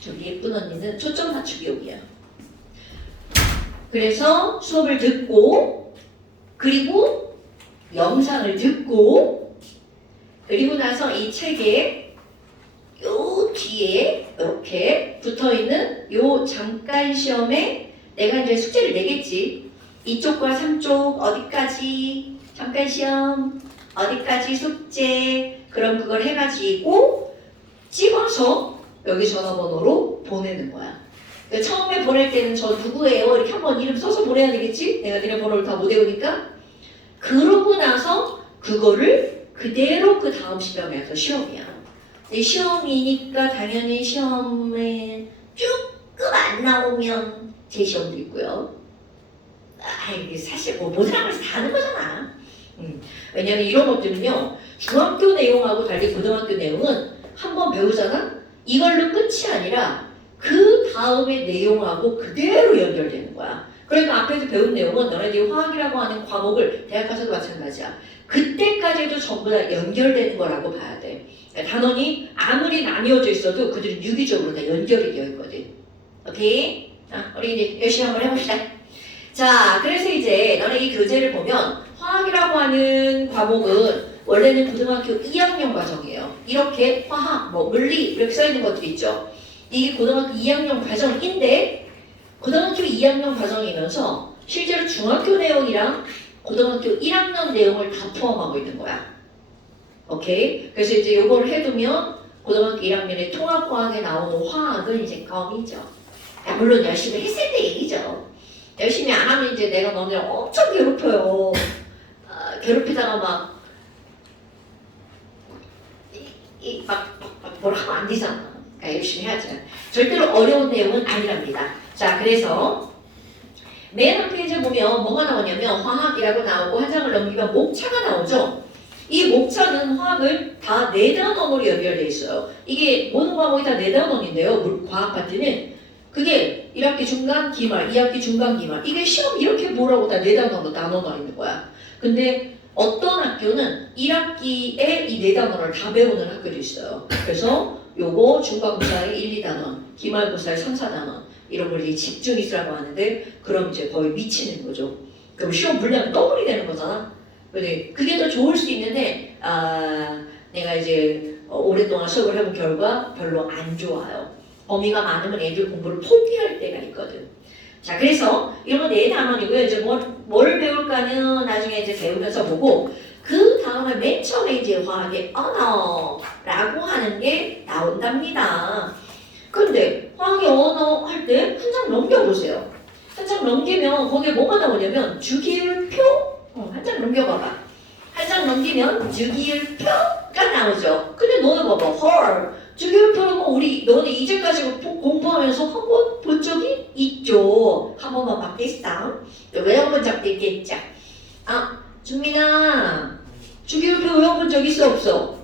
저기 예쁜 언니는 초점 맞추기용이야. 그래서 수업을 듣고 그리고 영상을 듣고 그리고 나서 이 책에 요 뒤에 이렇게 붙어있는 요 잠깐 시험에 내가 이제 숙제를 내겠지. 이쪽과 3쪽 어디까지 잠깐 시험 어디까지 숙제 그럼 그걸 해가지고 찍어서 여기 전화번호로 보내는 거야. 그러니까 처음에 보낼 때는 저 누구예요? 이렇게 한번 이름 써서 보내야 되겠지? 내가 니네 번호를 다 못 외우니까. 그러고 나서 그거를 그대로 그 다음 시간에 가서 시험이야. 근데 시험이니까 당연히 시험에 조금 안 나오면 재시험도 있고요. 이게 사실 뭐 모든 학교에서 다 하는 거잖아. 왜냐면 이런 것들은요. 중학교 내용하고 달리 고등학교 내용은 한번 배우잖아? 이걸로 끝이 아니라 그 다음의 내용하고 그대로 연결되는 거야. 그러니까 앞에서 배운 내용은 너네들이 화학이라고 하는 과목을 대학 가서도 마찬가지야. 그때까지도 전부 다 연결되는 거라고 봐야 돼. 그러니까 단원이 아무리 나뉘어져 있어도 그들이 유기적으로 다 연결이 되어 있거든. 오케이? 자, 우리 이제 열심히 한번 해봅시다. 자, 그래서 이제 너네 이 교재를 보면 화학이라고 하는 과목은 원래는 고등학교 2학년 과정이에요. 이렇게 화학, 뭐 물리 이렇게 써있는 것들이 있죠. 이게 고등학교 2학년 과정인데 고등학교 2학년 과정이면서 실제로 중학교 내용이랑 고등학교 1학년 내용을 다 포함하고 있는 거야. 오케이? 그래서 이제 요걸 해두면 고등학교 1학년에 통합과학에 나오는 화학은 이제 껌이죠. 물론 열심히 했을 때 얘기죠. 열심히 안 하면 이제 내가 너네를 엄청 괴롭혀요. 괴롭히다가 막 뭘 하면 안 되잖아. 그러니까 열심히 해야죠. 절대로 어려운 내용은 아니랍니다. 자, 그래서 맨 앞에 이제 보면 뭐가 나오냐면 화학이라고 나오고 한 장을 넘기면 목차가 나오죠. 이 목차는 화학을 다 4단원으로 연결되어 있어요. 이게 모든 과목이 다 4단원인데요. 과학 파트는 그게 1학기 중간 기말, 2학기 중간 기말 이게 시험 이렇게 보라고 다 4단원으로 나눠 있는 거야. 근데 어떤 학교는 1학기에 이 4단원을 다 배우는 학교도 있어요. 그래서 요거 중간고사의 1, 2단원, 기말고사의 3, 4단원 이런 걸 이제 집중이수라고 하는데 그럼 이제 거의 미치는 거죠. 그럼 시험 분량이 더블이 되는 거잖아. 근데 그게 더 좋을 수 있는데 내가 이제 오랫동안 수업을 해본 결과 별로 안 좋아요. 범위가 많으면 애들 공부를 포기할 때가 있거든. 자, 그래서 이런 건 4단원이고요. 이제 뭘 배울까는 나중에 이제 배우면서 보고 그 다음에 맨 처음에 이제 화학의 언어라고 하는 게 나온답니다. 근데 화학의 언어 할 때 한 장 넘겨보세요. 한 장 넘기면 거기에 뭐가 나오냐면 주기율표 한 장 넘겨봐봐. 한 장 넘기면 주기율표가 나오죠. 근데 너네 봐봐. 헐. 주기율표는 뭐 우리 너네 이제까지 공부하면서 한 번 본 적이 있죠. 한 번만 받겠어. 외워본 적도 있겠죠. 준민아. 주기율표 외워본 적 있어 없어?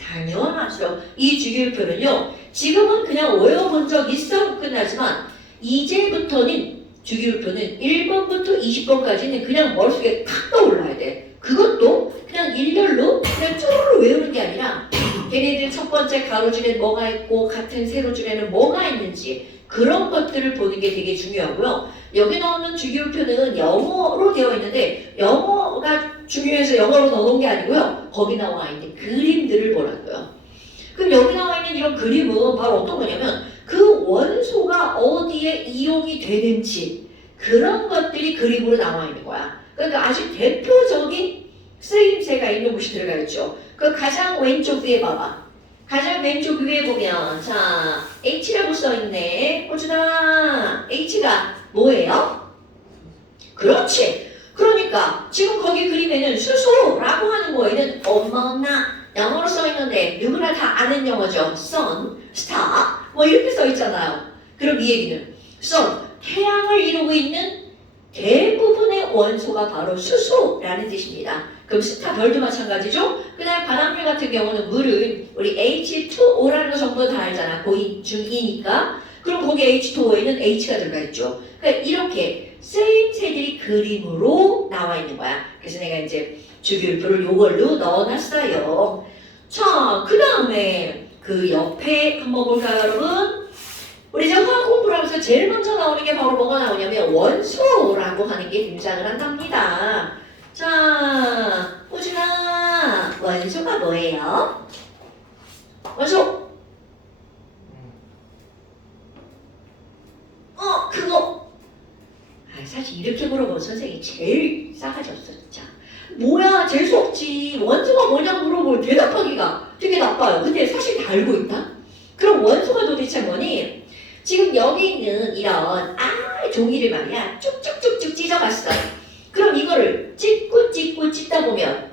당연하죠. 이 주기율표는요. 지금은 그냥 외워본 적 있어 끝나지만 이제부터는 주기율표는 1번부터 20번까지는 그냥 머릿속에 탁 떠올라야 돼. 그것도 그냥 일렬로 그냥 쭈르르 외우는 게 아니라 걔네들 첫 번째 가로줄에 뭐가 있고 같은 세로줄에는 뭐가 있는지 그런 것들을 보는 게 되게 중요하고요. 여기 나오는 주기율표는 영어로 되어 있는데 영어가 중요해서 영어로 넣어놓은 게 아니고요. 거기 나와 있는 그림들을 보라고요. 그럼 여기 나와 있는 이런 그림은 바로 어떤 거냐면 그 원소가 어디에 이용이 되는지 그런 것들이 그림으로 나와 있는 거야. 그러니까 아주 대표적인 쓰임새가 있는 곳이 들어가 있죠. 그 가장 왼쪽 위에 봐봐. 가장 왼쪽 위에 보면 자 H라고 써있네. 호준아 H가 뭐예요? 그렇지. 그러니까 지금 거기 그림에는 수소라고 하는 거에는 어머나 영어로 써있는데 누구나 다 아는 영어죠. sun, star 뭐 이렇게 써있잖아요. 그럼 이 얘기는 sun, 태양을 이루고 있는 대부분의 원소가 바로 수소라는 뜻입니다. 그럼 스타 별도 마찬가지죠? 그 다음에 바람물 같은 경우는 물은 우리 H2O라는 거 전부 다 알잖아. 고인, 중2니까. 그럼 거기 H2O에는 H가 들어가 있죠. 그러니까 이렇게 쓰임새들이 그림으로 나와 있는 거야. 그래서 내가 이제 주기율표를 요걸로 넣어놨어요. 자, 그 다음에 그 옆에 한번 볼까요, 여러분? 우리 이제 화학 공부를 하면서 제일 먼저 나오는 게 바로 뭐가 나오냐면 원소라고 하는 게 등장을 한답니다. 자, 호준아, 원소가 뭐예요? 원소. 그거. 사실 이렇게 물어본 선생님이 제일 싸가지 없어 진짜. 뭐야, 재수 없지. 원소가 뭐냐고 물어보면 대답하기가 되게 나빠요. 근데 사실 다 알고 있다. 그럼 원소가 도대체 뭐니? 지금 여기 있는 이런 종이를 말이야 쭉쭉쭉쭉 찢어갔어. 그럼 이거를 찢고 찢다 보면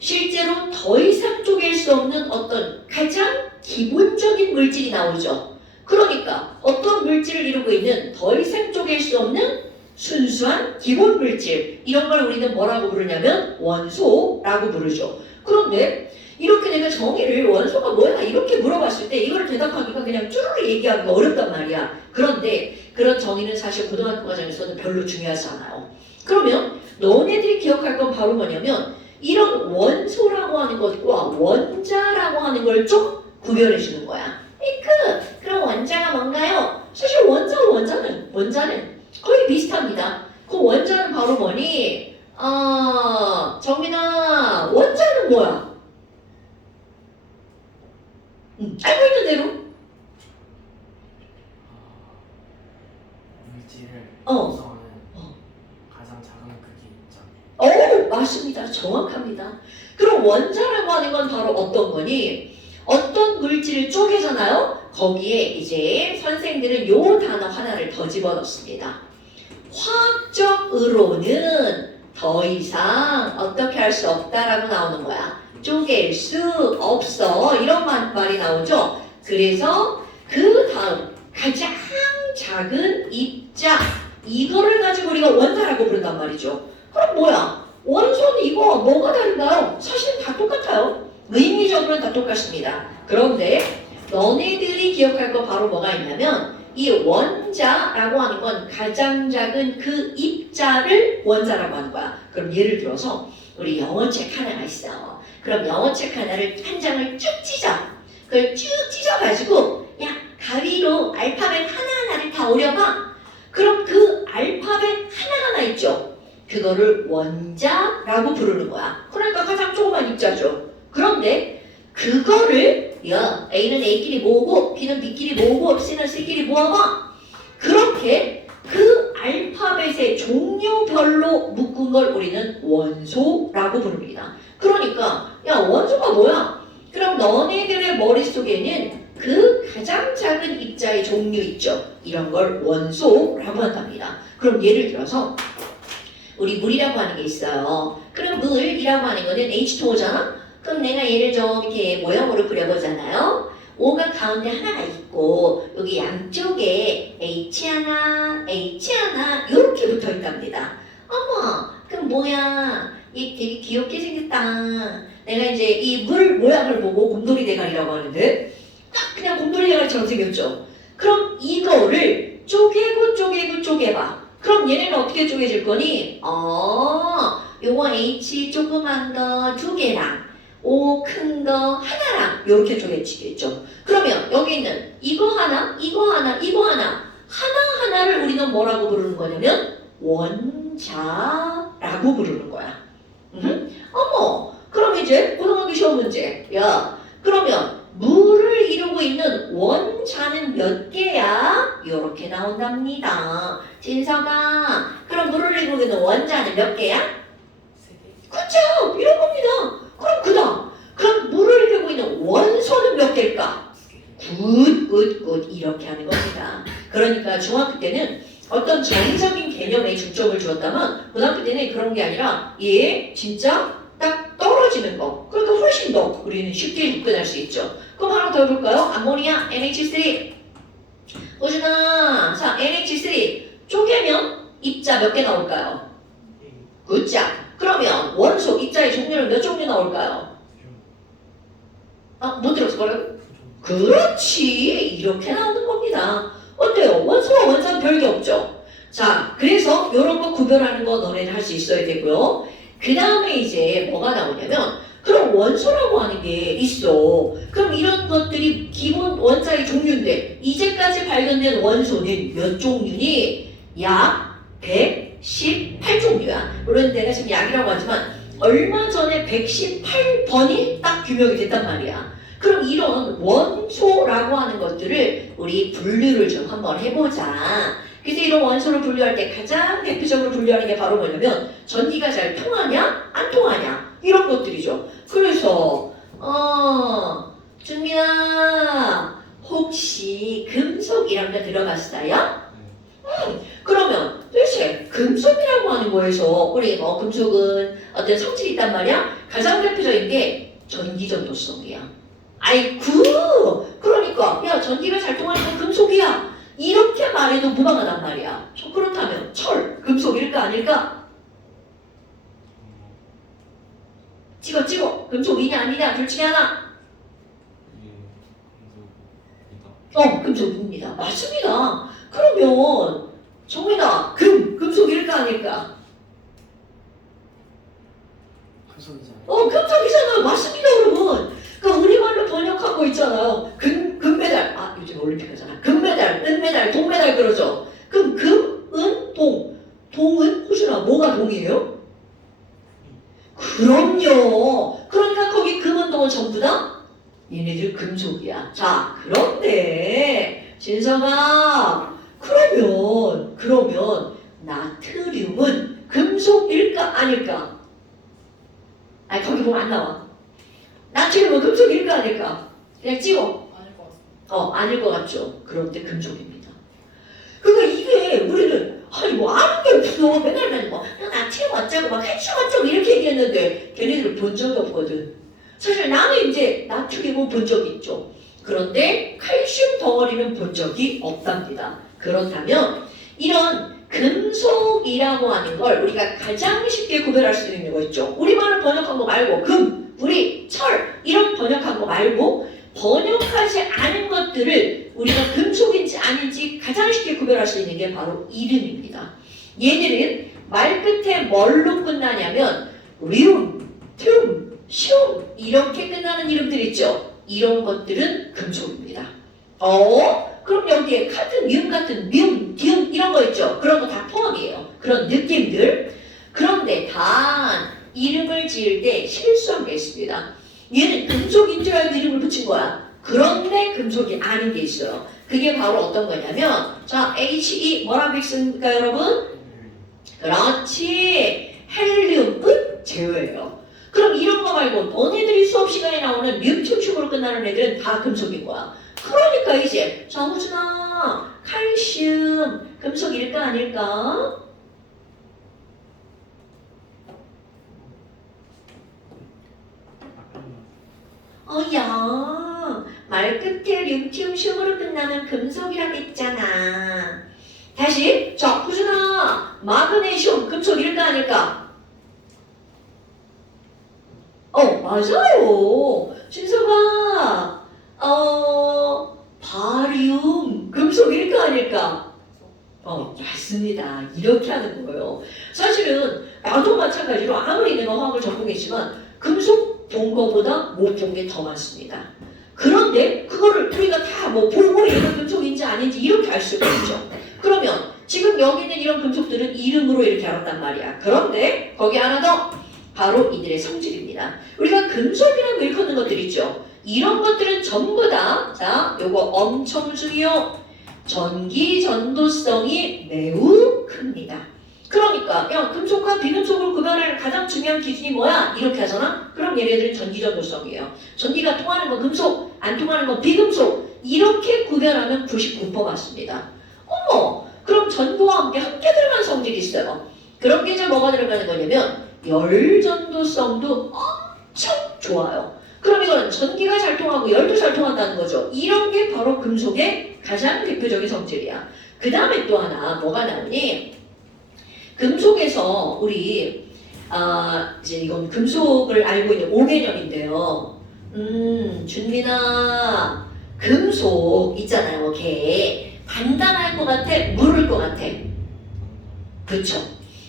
실제로 더 이상 쪼갤 수 없는 어떤 가장 기본적인 물질이 나오죠. 그러니까 어떤 물질을 이루고 있는 더 이상 쪼갤 수 없는 순수한 기본 물질, 이런 걸 우리는 뭐라고 부르냐면 원소라고 부르죠. 그런데 이렇게 내가 정의를 원소가 뭐야 이렇게 물어봤을 때 이걸 대답하기가 그냥 쭈르르 얘기하기가 어렵단 말이야. 그런데 그런 정의는 사실 고등학교 과정에서는 별로 중요하지 않아요. 그러면 너네들이 기억할 건 바로 뭐냐면 이런 원소라고 하는 것과 원자라고 하는 걸 좀 구별해 주는 거야. 그럼 원자가 뭔가요? 사실 원자는 거의 비슷합니다. 그 원자는 바로 뭐니? 정민아, 원자는 뭐야? 알고 있는 대로. 물질을 어. 구성하는 가장 작은 크기 입자. 맞습니다. 정확합니다. 그럼 원자라고 하는 건 바로 어떤 거니? 어떤 물질을 쪼개잖아요? 거기에 이제 선생들은 요 단어 하나를 더 집어넣습니다. 화학적으로는 더 이상 어떻게 할 수 없다라고 나오는 거야. 쪼갤 수 없어. 이런 말이 나오죠. 그래서 그 다음 가장 작은 입자, 이거를 가지고 우리가 원자라고 부른단 말이죠. 그럼 뭐야? 원소는 이거와 뭐가 다른가요? 사실은 다 똑같아요. 의미적으로는 다 똑같습니다. 그런데 너네들이 기억할 거 바로 뭐가 있냐면 이 원자라고 하는 건 가장 작은 그 입자를 원자라고 하는 거야. 그럼 예를 들어서 우리 영어책 하나가 있어. 그럼 영어책 하나를 한 장을 쭉 찢어. 그걸 쭉 찢어가지고 가위로 알파벳 하나하나를 다 오려봐. 그럼 그 알파벳 하나하나 있죠. 그거를 원자라고 부르는 거야. 그러니까 가장 조그만 입자죠. 그런데 그거를 A는 A끼리 모으고 B는 B끼리 모으고 C는 C끼리 모아봐. 그렇게 그 알파벳의 종류별로 묶은 걸 우리는 원소라고 부릅니다. 그러니까 원소가 뭐야? 그럼 너네들의 머릿속에는 그 가장 작은 입자의 종류 있죠. 이런 걸 원소라고 한답니다. 그럼 예를 들어서 우리 물이라고 하는 게 있어요. 그럼 물이라고 하는 거는 H2O잖아? 그럼 내가 얘를 좀 이렇게 모형으로 그려보잖아요. O가 가운데 하나가 있고 여기 양쪽에 H 하나, H 하나 이렇게 붙어 있답니다. 어머, 그럼 뭐야? 얘 되게 귀엽게 생겼다. 내가 이제 이 물 모양을 보고 곰돌이 대가리라고 하는데 딱 그냥 곰돌이 대가리처럼 생겼죠. 그럼 이거를 쪼개봐. 그럼 얘네는 어떻게 쪼개질 거니? 요거 H 조그만 거 2개랑 O 큰 거 하나랑 이렇게 쪼개지겠죠. 그러면 여기 있는 이거 하나 하나하나를 우리는 뭐라고 부르는 거냐면 원자라고 부르는 거야. 어머, 그럼 이제 고등학교 시험 문제. 그러면 물을 이루고 있는 원자는 몇 개야? 이렇게 나온답니다. 진서가, 그럼 물을 이루고 있는 원자는 몇 개야? 3개. 그쵸? 이런 겁니다. 그럼 물을 이루고 있는 원소는 몇 개일까? 2개. 굿 이렇게 하는 겁니다. 그러니까 중학교 때는 어떤 정의적인 개념에 중점을 주었다면 고등학교 때는 그런 게 아니라 진짜 딱 떨어지는 거. 그러니까 훨씬 더 우리는 쉽게 접근할 수 있죠. 그럼 하나 더 해볼까요? 암모니아 NH3. 호준아, 자 NH3 쪼개면 입자 몇 개 나올까요? 굿자. 그러면 원소 입자의 종류는 몇 종류 나올까요? 못 들었어 뭐라고? 그렇지, 이렇게 나오는 겁니다. 어때요? 원소와 원자는 별게 없죠. 자, 그래서 이런 거 구별하는 거 너네는 할 수 있어야 되고요. 그 다음에 이제 뭐가 나오냐면 그럼 원소라고 하는 게 있어. 그럼 이런 것들이 기본 원자의 종류인데 이제까지 발견된 있는 원소는 몇 종류니? 약 118종류야. 물론 내가 지금 약이라고 하지만 얼마 전에 118번이 딱 규명이 됐단 말이야. 그럼 이런 원소라고 하는 것들을 우리 분류를 좀 한번 해보자. 그래서 이런 원소를 분류할 때 가장 대표적으로 분류하는 게 바로 뭐냐면 전기가 잘 통하냐 안 통하냐 이런 것들이죠. 그래서 준민아 혹시 금속이란 거 들어봤어요? 그러면 도대체 금속이라고 하는 거에서 우리 금속은 어떤 성질이 있단 말이야? 가장 대표적인 게 전기전도성이야. 아이쿠 그러니까 야 전기가 잘 통하는 건 금속이야 이렇게 말해도 무방하단 말이야. 그렇다면 철 금속일까 아닐까? 찍어 금속이냐 아니냐 둘 중에 하나. 금속입니다. 맞습니다. 그러면 정민아 금속일까 아닐까? 금속이잖아요. 금속이잖아요. 맞습니다 여러분. 그러니까 우리말로 번역한 거 있잖아요. 금메달 요즘 올림픽 하잖아. 금메달, 은메달, 동메달 그러죠. 그럼 금, 은, 동. 동은 호준아 뭐가 동이에요? 그럼요. 그러니까 거기 금, 은, 동은 전부 다 얘네들 금속이야. 자 그런데 진성아 그러면 나트륨은 금속일까 아닐까? 거기 보면 안 나와. 나트륨은 금속일까 아닐까? 그냥 찍어. 아닐 것 같습니다. 아닐 것 같죠? 그런데 금속입니다. 그러니까 이게 우리는 아는 게 없어. 맨날 나트륨 어쩌고 칼슘 어쩌고 이렇게 얘기했는데 걔네들 본 적이 없거든. 사실 나는 이제 나트륨은 본 적이 있죠. 그런데 칼슘 덩어리는 본 적이 없답니다. 그렇다면 이런 금속이라고 하는 걸 우리가 가장 쉽게 구별할 수 있는 거 있죠. 우리말을 번역한 거 말고 금, 우리, 철 이런 번역한 거 말고 번역하지 않은 것들을 우리가 금속인지 아닌지 가장 쉽게 구별할 수 있는 게 바로 이름입니다. 얘들은 말 끝에 뭘로 끝나냐면 리움, 틔움, 시움 이렇게 끝나는 이름들 있죠. 이런 것들은 금속입니다. 그럼 여기에 같은 미음 같은 미음, 디음 이런 거 있죠. 그런 거 다 포함이에요. 그런 느낌들. 그런데 단 이름을 지을 때 실수한 게 있습니다. 얘는 금속인 줄 알고 이름을 붙인 거야. 그런데 금속이 아닌 게 있어요. 그게 바로 어떤 거냐면 자 He 뭐라고 읽습니까 여러분? 그렇지. 헬륨은 제외예요. 그럼 이런 거 말고 너네들이 수업 시간에 나오는 뮤튜축으로 끝나는 애들은 다 금속인 거야. 그러니까 이제 정우준아 칼슘 금속일까 아닐까? 야 말끝에 륨티움 슘으로 끝나면 금속이라고 했잖아. 다시 자 우준아 마그네슘 금속일까 아닐까? 맞아요. 준서가 바리움 금속일까 아닐까? 맞습니다. 이렇게 하는 거예요. 사실은 나도 마찬가지로 아무리 내가 화학을 전공했지만 금속 본 거보다 못 본 게 더 많습니다. 그런데 그거를 우리가 다 보고 얘가 금속인지 아닌지 이렇게 알 수가 있죠. 그러면 지금 여기 있는 이런 금속들은 이름으로 이렇게 알았단 말이야. 그런데 거기 하나 더 바로 이들의 성질입니다. 우리가 금속이라고 일컫는 것들 있죠. 이런 것들은 전부 다 자 요거 엄청 중요. 전기 전도성이 매우 큽니다. 그러니까 야 금속과 비금속을 구별하는 가장 중요한 기준이 뭐야? 이렇게 하잖아? 그럼 얘네들은 전기 전도성이에요. 전기가 통하는 건 금속, 안 통하는 건 비금속 이렇게 구별하면 99% 맞습니다. 그럼 전도와 함께 들어가는 성질이 있어요. 그런 게 이제 뭐가 들어가는 거냐면 열 전도성도 엄청 좋아요. 그럼 이거는 전기가 잘 통하고 열도 잘 통한다는 거죠. 이런 게 바로 금속의 가장 대표적인 성질이야. 그 다음에 또 하나 뭐가 나오니? 금속에서 우리 이제 이건 금속을 알고 있는 5개념인데요. 준민아 금속 있잖아요. 걔 단단할 것 같아? 무를 것 같아? 그쵸?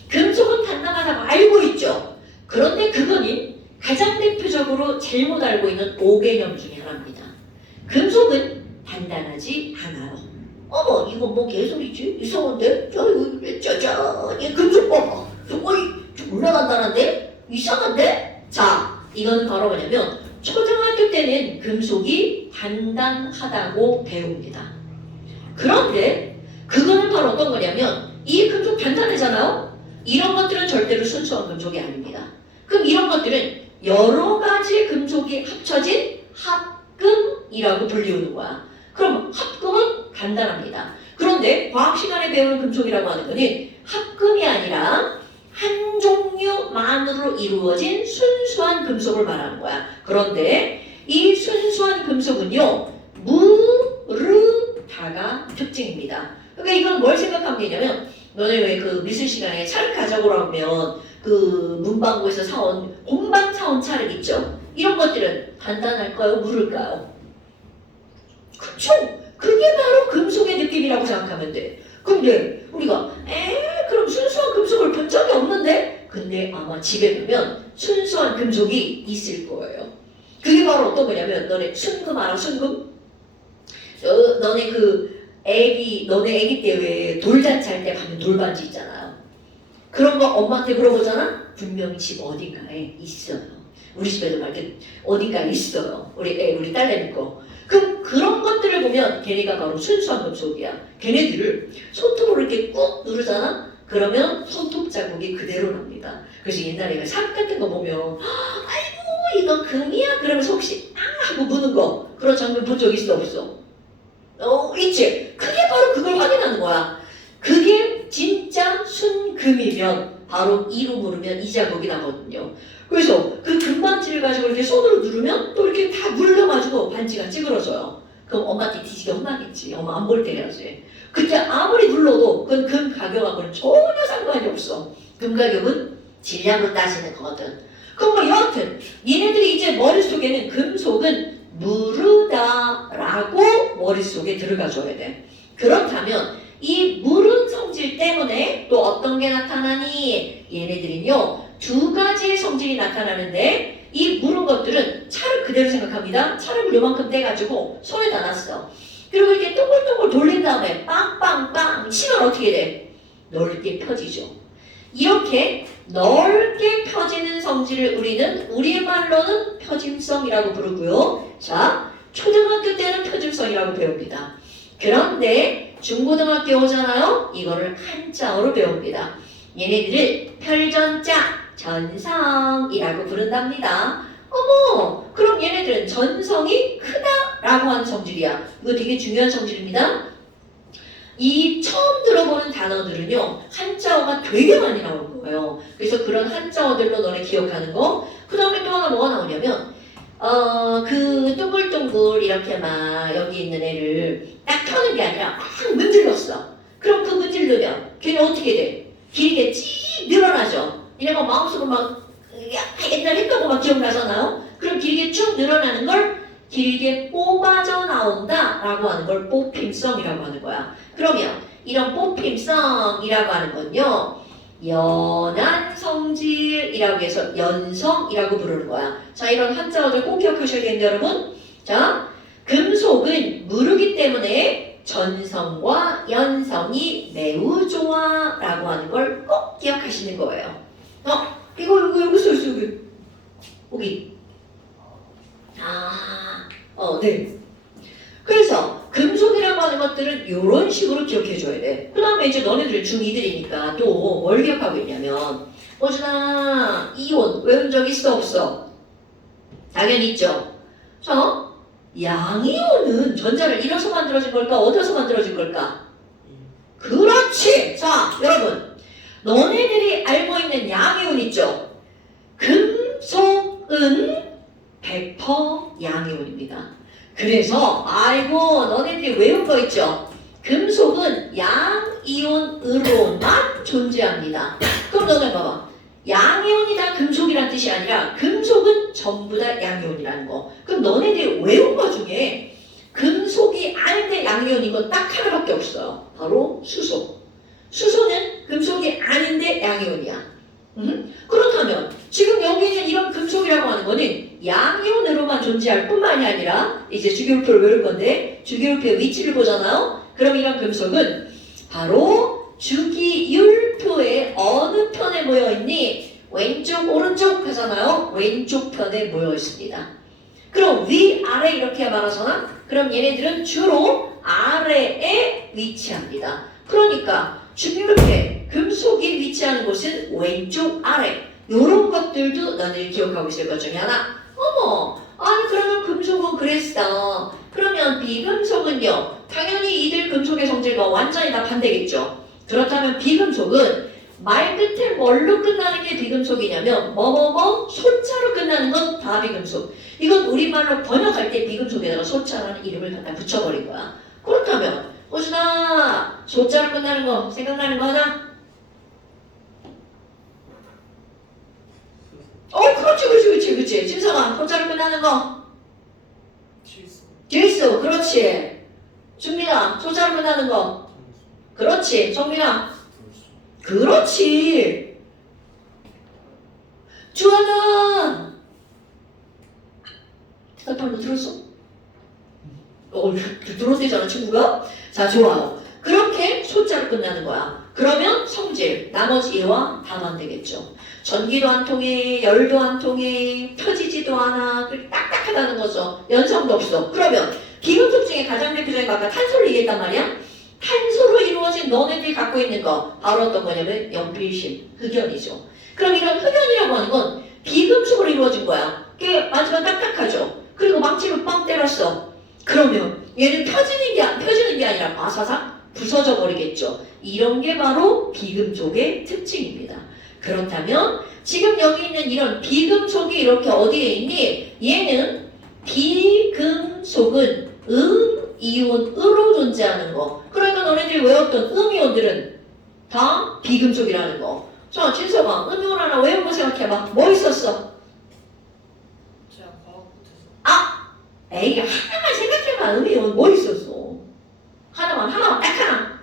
금속은 단단하다고 알고 있죠. 그런데 그거는 가장 대표적으로 잘못 알고 있는 5개념 중에 하나입니다. 금속은 단단하지 않아요. 어머 이거 뭐 개소리지? 이상한데? 저 이거 짜잔 이 금속 봐봐. 어이 좀 올라간다는데? 이상한데? 자 이건 바로 뭐냐면 초등학교 때는 금속이 단단하다고 배웁니다. 그런데 그거는 바로 어떤 거냐면 이 금속 단단하잖아요? 이런 것들은 절대로 순수한 금속이 아닙니다. 그럼 이런 것들은 여러 가지 금속이 합쳐진 합금이라고 불리우는 거야. 그럼 합금은 간단합니다. 그런데 과학 시간에 배우는 금속이라고 하는 거는 합금이 아니라 한 종류만으로 이루어진 순수한 금속을 말하는 거야. 그런데 이 순수한 금속은요, 무르다가 특징입니다. 그러니까 이건 뭘 생각하면 되냐면, 너네 왜 그 미술 시간에 차를 가져오라고 하면 그 문방구에서 사온 공방 사온 차를 있죠? 이런 것들은 단단할까요? 무를까요? 그쵸? 그게 바로 금속의 느낌이라고 생각하면 돼. 근데 우리가 그럼 순수한 금속을 본 적이 없는데? 근데 아마 집에 보면 순수한 금속이 있을 거예요. 그게 바로 어떤 거냐면 너네 순금 알아? 순금? 너네 너네 애기 때 왜 돌잔치 할 때 가면 돌반지 있잖아요. 그런 거 엄마한테 물어보잖아? 분명히 집 어딘가에 있어요. 우리 집에도 말이렇게 어딘가에 있어요. 우리 딸내미 거. 그럼 그런 것들을 보면 걔네가 바로 순수한 금속이야. 걔네들을 손톱으로 이렇게 꾹 누르잖아? 그러면 손톱 자국이 그대로 납니다. 그래서 옛날에 삽 같은 거 보면 아이고 이거 금이야? 그러면서 혹시 하고 무는 거 그런 장면 본 적 있어 없어? 있지? 그게 바로 그걸 확인하는 거야. 그게 진짜 순금이면 바로 이로 물으면 이 자국이 나거든요. 그래서 그 금반지를 가지고 이렇게 손으로 누르면 또 이렇게 다 물려가지고 반지가 찌그러져요. 그럼 엄마한테 뒤지게 혼나겠지. 엄마 안 볼 때 해야지. 그때 아무리 눌러도 그건 금 가격하고는 전혀 상관이 없어. 금 가격은 질량으로 따지는 거거든. 그럼 뭐 여하튼 얘네들이 이제 머릿속에는 금속은 무르다라고 머릿속에 들어가줘야 돼. 그렇다면 이 무른 성질 때문에 또 어떤 게 나타나니? 얘네들은요 두 가지의 성질이 나타나는데 이 무른 것들은 차를 그대로 생각합니다. 차를 요만큼 떼가지고 손에다 놨어. 그리고 이렇게 동글동글 돌린 다음에 빵빵빵 치면 어떻게 돼? 넓게 펴지죠. 이렇게 넓게 펴지는 성질을 우리는 우리말로는 펴짐성이라고 부르고요. 자, 초등학교 때는 펴짐성이라고 배웁니다. 그런데 중고등학교 오잖아요. 이거를 한자어로 배웁니다. 얘네들을 별전자, 전성이라고 부른답니다. 어머, 그럼 얘네들은 전성이 크다라고 하는 성질이야. 이거 되게 중요한 성질입니다. 이 처음 들어보는 단어들은요 한자어가 되게 많이 나올 거예요. 그래서 그런 한자어들로 너네 기억하는 거. 그 다음에 또 하나 뭐가 나오냐면 그 둥글둥글 이렇게 막 여기 있는 애를 딱 펴는 게 아니라 막 문질렀어. 그럼 그 문질르면 걔는 어떻게 돼? 길게 쭉 늘어나죠. 얘네가 마음속으로 막 옛날에 했던 거 막 기억나잖아요. 그럼 길게 쭉 늘어나는 걸 길게 뽑아져 나온다 라고 하는 걸 뽑힘성이라고 하는 거야. 그러면 이런 뽑힘성이라고 하는 건요 연한 성질이라고 해서 연성이라고 부르는 거야. 자, 이런 한자어들 꼭 기억하셔야 되는데 여러분, 자, 금속은 무르기 때문에 전성과 연성이 매우 좋아 라고 하는 걸 꼭 기억하시는 거예요. 이거 여기 써 있어. 여기 네. 그래서 금속이라고 하는 것들은 이런 식으로 기억해줘야 돼. 그 다음에 이제 너네들 중2들이니까 또 뭘 기억하고 있냐면 어준아 이온 외운 적 있어 없어? 당연히 있죠. 자, 양이온은 전자를 잃어서 만들어진 걸까? 얻어서 만들어진 걸까? 그렇지! 자, 여러분 너네들이 알고 있는 양이온 있죠? 금속은 100% 양이온입니다. 그래서 아이고 너네들이 외운 거 있죠? 금속은 양이온으로만 존재합니다. 그럼 너네 봐봐. 양이온이 다 금속이란 뜻이 아니라 금속은 전부 다 양이온이라는 거. 그럼 너네들이 외운 거 중에 금속이 아닌데 양이온인 거 딱 하나밖에 없어요. 바로 수소. 수소는 금속이 아닌데 양이온이야. 그렇다면 지금 여기 있는 이런 금속이라고 하는 거는 양이온으로만 존재할 뿐만이 아니라 이제 주기율표를 외울 건데 주기율표의 위치를 보잖아요. 그럼 이런 금속은 바로 주기율표의 어느 편에 모여 있니? 왼쪽, 오른쪽 하잖아요. 왼쪽 편에 모여 있습니다. 그럼 위, 아래 이렇게 말하잖아? 그럼 얘네들은 주로 아래에 위치합니다. 그러니까 주기율표에 금속이 위치하는 곳은 왼쪽, 아래. 요런 것들도 너희들이 기억하고 있을 것 중에 하나. 어머, 아니 그러면 금속은 그랬어. 그러면 비금속은요? 당연히 이들 금속의 성질과 완전히 다 반대겠죠. 그렇다면 비금속은 말 끝에 뭘로 끝나는 게 비금속이냐면 뭐뭐뭐 소자로 끝나는 건 다 비금속. 이건 우리말로 번역할 때 비금속에다가 소자라는 이름을 갖다 붙여버린 거야. 그렇다면 호준아, 소자로 끝나는 거 생각나는 거 하나? 그렇지. 진성아, 소자로 끝나는 거. 질소, 그렇지. 준민아, 소자로 끝나는 거. 그렇지. 정민아, 그렇지. 주하나, 대답하는 거 들었어? 들었대잖아, 친구가. 자, 좋아요. 그렇게 소자로 끝나는 거야. 그러면 성질, 나머지 얘와 다 안 되겠죠. 전기도 안 통해, 열도 안 통해, 펴지지도 않아, 딱딱하다는 거죠. 연성도 없어. 그러면 비금속 중에 가장 대표적인 거 아까 탄소를 얘기했단 말이야. 탄소로 이루어진 너네들이 갖고 있는 거 바로 어떤 거냐면 연필심, 흑연이죠. 그럼 이런 흑연이라고 하는 건 비금속으로 이루어진 거야. 그게 만지면 딱딱하죠. 그리고 망치로 빵 때렸어. 그러면 얘는 펴지는 게 아니라 마사삭 부서져 버리겠죠. 이런 게 바로 비금속의 특징입니다. 그렇다면 지금 여기 있는 이런 비금속이 이렇게 어디에 있니? 얘는 비금속은 이온으로 존재하는 거. 그러니까 너네들이 외웠던 이온들은 다 비금속이라는 거. 자, 진서가 이온 하나 외운 거 생각해봐. 뭐 있었어? 제가 과학 못해서. 아! 에이, 하나만 생각해봐. 이온 뭐 있었어? 하나만, 딱 하나.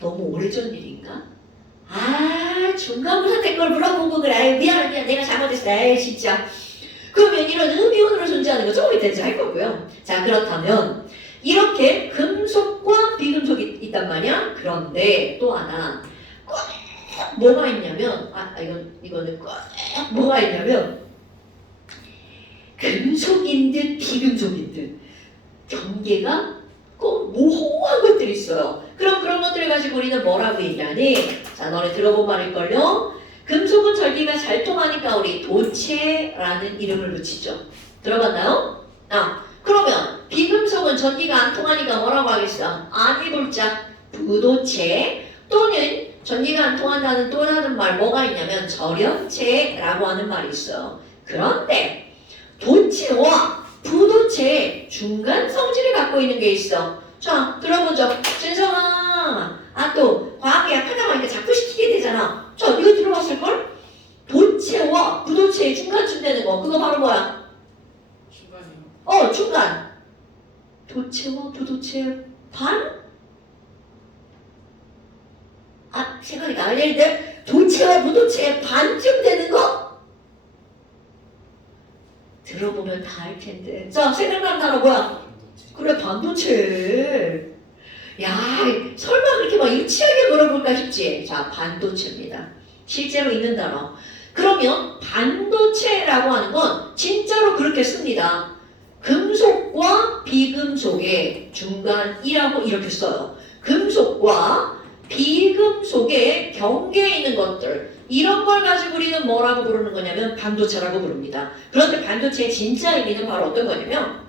너무 오래전 일인가? 아, 중간고사 때 걸 물어보고 그래. 아유, 미안해. 내가 잘못했어. 에이, 진짜. 그러면 이런 음이온으로 존재하는 거 조금 이따 이제 할 거고요. 자, 그렇다면 이렇게 금속과 비금속이 있단 말이야. 그런데 또 하나 꼭 뭐가 있냐면 이거는 꼭 뭐가 있냐면 금속인 듯 비금속인 듯 경계가 꼭 모호한 것들이 있어요. 그럼 그런 것들을 가지고 우리는 뭐라고 얘기하니? 자, 너네 들어본 말일걸요? 금속은 전기가 잘 통하니까 우리 도체라는 이름을 붙이죠. 들어봤나요? 그러면 비금속은 전기가 안 통하니까 뭐라고 하겠어? 아니 볼자 부도체 또는 전기가 안 통한다는 또 다른 말 뭐가 있냐면 절연체라고 하는 말이 있어요. 그런데 도체와 부도체의 중간 성질을 갖고 있는 게 있어. 자, 들어보죠. 진성아, 또 과학에 약하다고 하니까 자꾸 시키게 되잖아. 자, 이거 들어봤을걸? 도체와 부도체의 중간쯤 되는 거. 그거 바로 뭐야? 중간이요. 중간. 도체와 부도체의 반? 생각이 나는데 도체와 부도체의 반쯤 되는 거? 들어보면 다 알 텐데. 자, 생각나는 단어 뭐야? 그래, 반도체. 야, 설마 그렇게 막 유치하게 물어볼까 싶지? 자, 반도체입니다. 실제로 있는 단어. 그러면 반도체라고 하는 건 진짜로 그렇게 씁니다. 금속과 비금속의 중간이라고 이렇게 써요. 금속과 비금속의 경계에 있는 것들, 이런 걸 가지고 우리는 뭐라고 부르는 거냐면 반도체라고 부릅니다. 그런데 반도체의 진짜 의미는 바로 어떤 거냐면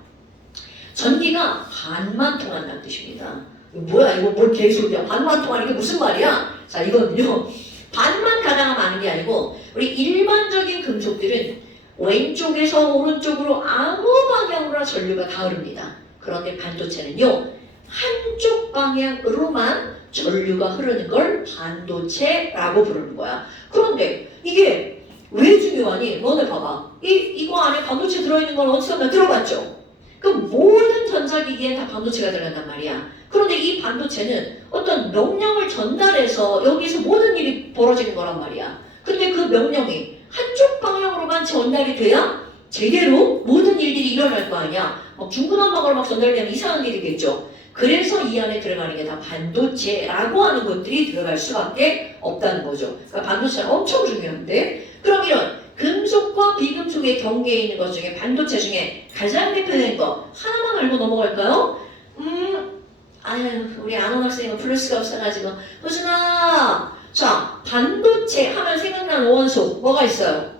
전기가 반만 통한다는 뜻입니다. 뭐야 이거 뭘 개소리야. 반만 통하는 게 무슨 말이야? 자, 이거는요 반만 가당하면 아는 게 아니고 우리 일반적인 금속들은 왼쪽에서 오른쪽으로 아무 방향으로나 전류가 다 흐릅니다. 그런데 반도체는요 한쪽 방향으로만 전류가 흐르는 걸 반도체라고 부르는 거야. 그런데 이게 왜 중요하니? 너네 봐봐. 이거 안에 반도체 들어있는 건 어디서 나 들어봤죠? 그 모든 전자기기에 다 반도체가 들어간단 말이야. 그런데 이 반도체는 어떤 명령을 전달해서 여기서 모든 일이 벌어지는 거란 말이야. 근데 그 명령이 한쪽 방향으로만 전달이 돼야 제대로 모든 일들이 일어날 거 아니야. 막 중구난방으로 막 전달되면 이상한 일이겠죠. 그래서 이 안에 들어가는 게 다 반도체라고 하는 것들이 들어갈 수밖에 없다는 거죠. 그러니까 반도체는 엄청 중요한데, 그럼 이런 금속과 비금속의 경계에 있는 것 중에 반도체 중에 가장 대표적인 거 하나만 알고 넘어갈까요? 아유, 우리 안원 학생은 플러스가 없어가지고. 호준아, 자, 반도체 하면 생각나는 원소 뭐가 있어요?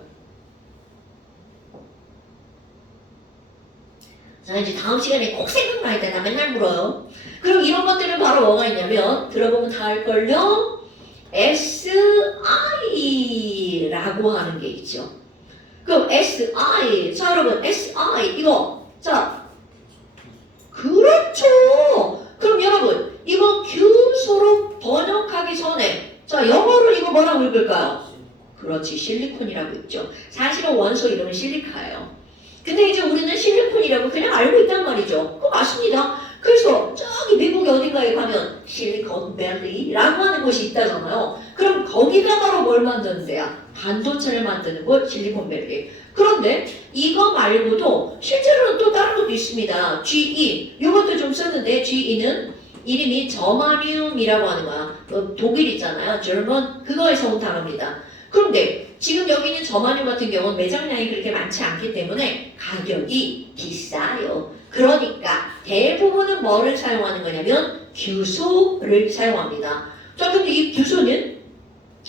자, 이제 다음 시간에 꼭 생각나야 돼. 나 맨날 물어요. 그럼 이런 것들은 바로 뭐가 있냐면 들어보면 다 알걸요? SI라고 하는 게 있죠. 그럼 SI, 자 여러분 SI 이거 자 그렇죠. 그럼 여러분 이거 규소로 번역하기 전에 자 영어로 이거 뭐라고 읽을까요? 그렇지, 실리콘이라고 있죠. 사실은 원소 이름은 실리카예요. 근데 이제 우리는 실리콘이라고 그냥 알고 있단 말이죠. 그거 맞습니다. 그래서 저기 미국의 어딘가에 가면 실리콘밸리라고 하는 곳이 있다잖아요. 그럼 거기가 바로 뭘 만드는 데야? 반도체를 만드는 곳 실리콘밸리. 그런데 이거 말고도 실제로는 또 다른 것도 있습니다. GE 이것도 좀 쓰는데 GE는 이름이 저마늄이라고 하는 거야. 독일 있잖아요. German 그거에서 온 단어입니다. 그런데 지금 여기 있는 저마늄 같은 경우는 매장량이 그렇게 많지 않기 때문에 가격이 비싸요. 그러니까 대부분은 뭐를 사용하는 거냐면 규소를 사용합니다. 자, 근데 이 규소는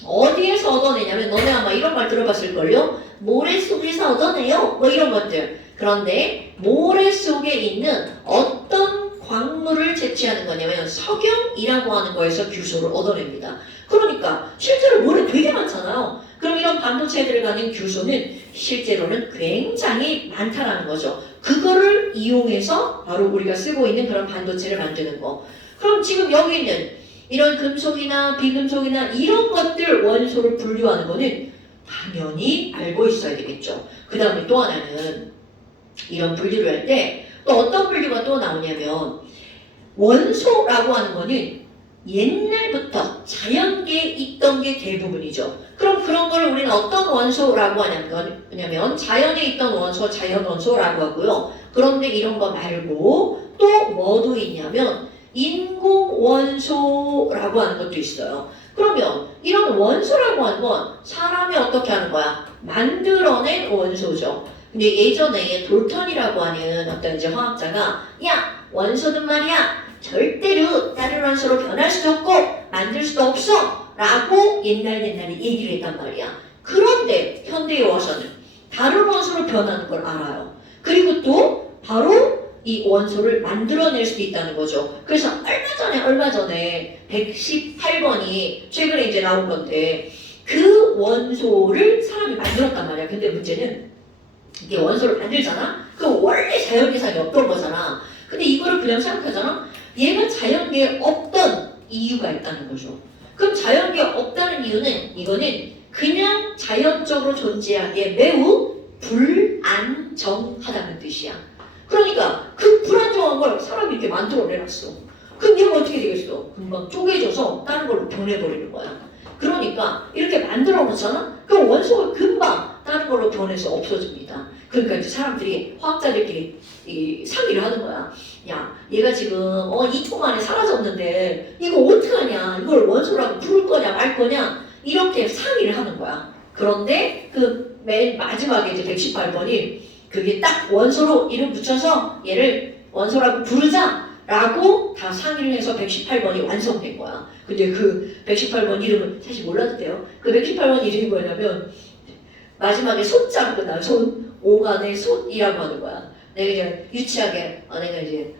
어디에서 얻어내냐면 너네 아마 이런 말 들어봤을걸요? 모래 속에서 얻어내요. 뭐 이런 것들. 그런데 모래 속에 있는 어떤 광물을 채취하는 거냐면 석영이라고 하는 거에서 규소를 얻어냅니다. 그러니까 실제로 모래 되게 많잖아요. 그럼 이런 반도체에 들어가는 규소는 실제로는 굉장히 많다라는 거죠. 그거를 이용해서 바로 우리가 쓰고 있는 그런 반도체를 만드는 거. 그럼 지금 여기 있는 이런 금속이나 비금속이나 이런 것들 원소를 분류하는 거는 당연히 알고 있어야 되겠죠. 그 다음에 또 하나는 이런 분류를 할 때 또 어떤 분류가 또 나오냐면 원소라고 하는 거는 옛날부터 자연계에 있던 게 대부분이죠. 그럼 그런 걸 우리는 어떤 원소라고 하냐면 자연에 있던 원소, 자연원소라고 하고요. 그런데 이런 거 말고 또 뭐도 있냐면 인공원소라고 하는 것도 있어요. 그러면 이런 원소라고 하는 건 사람이 어떻게 하는 거야? 만들어낸 원소죠. 근데 예전에 돌턴이라고 하는 어떤 이제 화학자가 야 원소든 말이야 절대로 다른 원소로 변할 수도 없고 만들 수도 없어 라고 옛날에 얘기를 했단 말이야. 그런데 현대에 와서는 다른 원소로 변하는 걸 알아요. 그리고 또 바로 이 원소를 만들어낼 수도 있다는 거죠. 그래서 얼마 전에 118번이 최근에 이제 나온 건데 그 원소를 사람이 만들었단 말이야. 근데 문제는 이게 원소를 만들잖아? 그럼 원래 자연계상이 없던 거잖아. 근데 이거를 그냥 생각하잖아? 얘가 자연계에 없던 이유가 있다는 거죠. 그럼 자연계에 없다는 이유는 이거는 그냥 자연적으로 존재하기에 매우 불안정하다는 뜻이야. 그러니까 그 불안정한 걸 사람이 이렇게 만들어내놨어. 그럼 얘가 어떻게 되겠어? 금방 쪼개져서 다른 걸로 변해버리는 거야. 그러니까 이렇게 만들어 놓잖아? 그럼 원소가 금방 다른 걸로 변해서 없어집니다. 그러니까 이제 사람들이 화학자들끼리 상의를 하는 거야. 야, 얘가 지금 2초 만에 사라졌는데 이거 어떡하냐? 이걸 원소라고 부를 거냐 말 거냐? 이렇게 상의를 하는 거야. 그런데 그 맨 마지막에 이제 118번이 그게 딱 원소로 이름 붙여서 얘를 원소라고 부르자라고 다 상의를 해서 118번이 완성된 거야. 근데 그 118번 이름은 사실 몰라도 돼요. 그 118번 이름이 뭐냐면 마지막에 손자로 끝나요. 손, 오간의 손이라고 하는 거야. 내가 이제 유치하게 내가 이제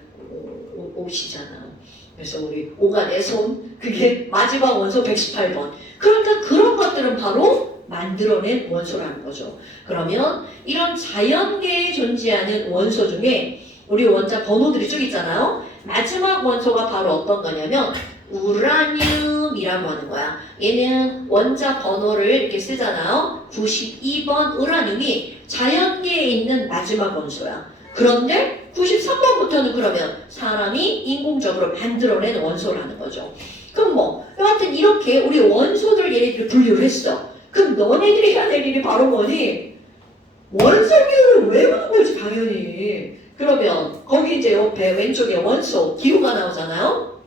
옷이잖아. 그래서 우리 오간의 손 그게 마지막 원소 118번. 그러니까 그런 것들은 바로 만들어낸 원소라는 거죠. 그러면 이런 자연계에 존재하는 원소 중에 우리 원자 번호들이 쭉 있잖아요. 마지막 원소가 바로 어떤 거냐면 우라늄이라고 하는 거야. 얘는 원자 번호를 이렇게 쓰잖아요. 92번 우라늄이 자연계에 있는 마지막 원소야. 그런데 93번부터는 그러면 사람이 인공적으로 만들어낸 원소라는 거죠. 그럼 뭐 여하튼 이렇게 우리 원소들 얘네들을 분류를 했어. 그럼 너네들이 해야 될 일이 바로 뭐니? 원소기호를 외우는 거지 당연히. 그러면 거기 이제 옆에 왼쪽에 원소 기호가 나오잖아요.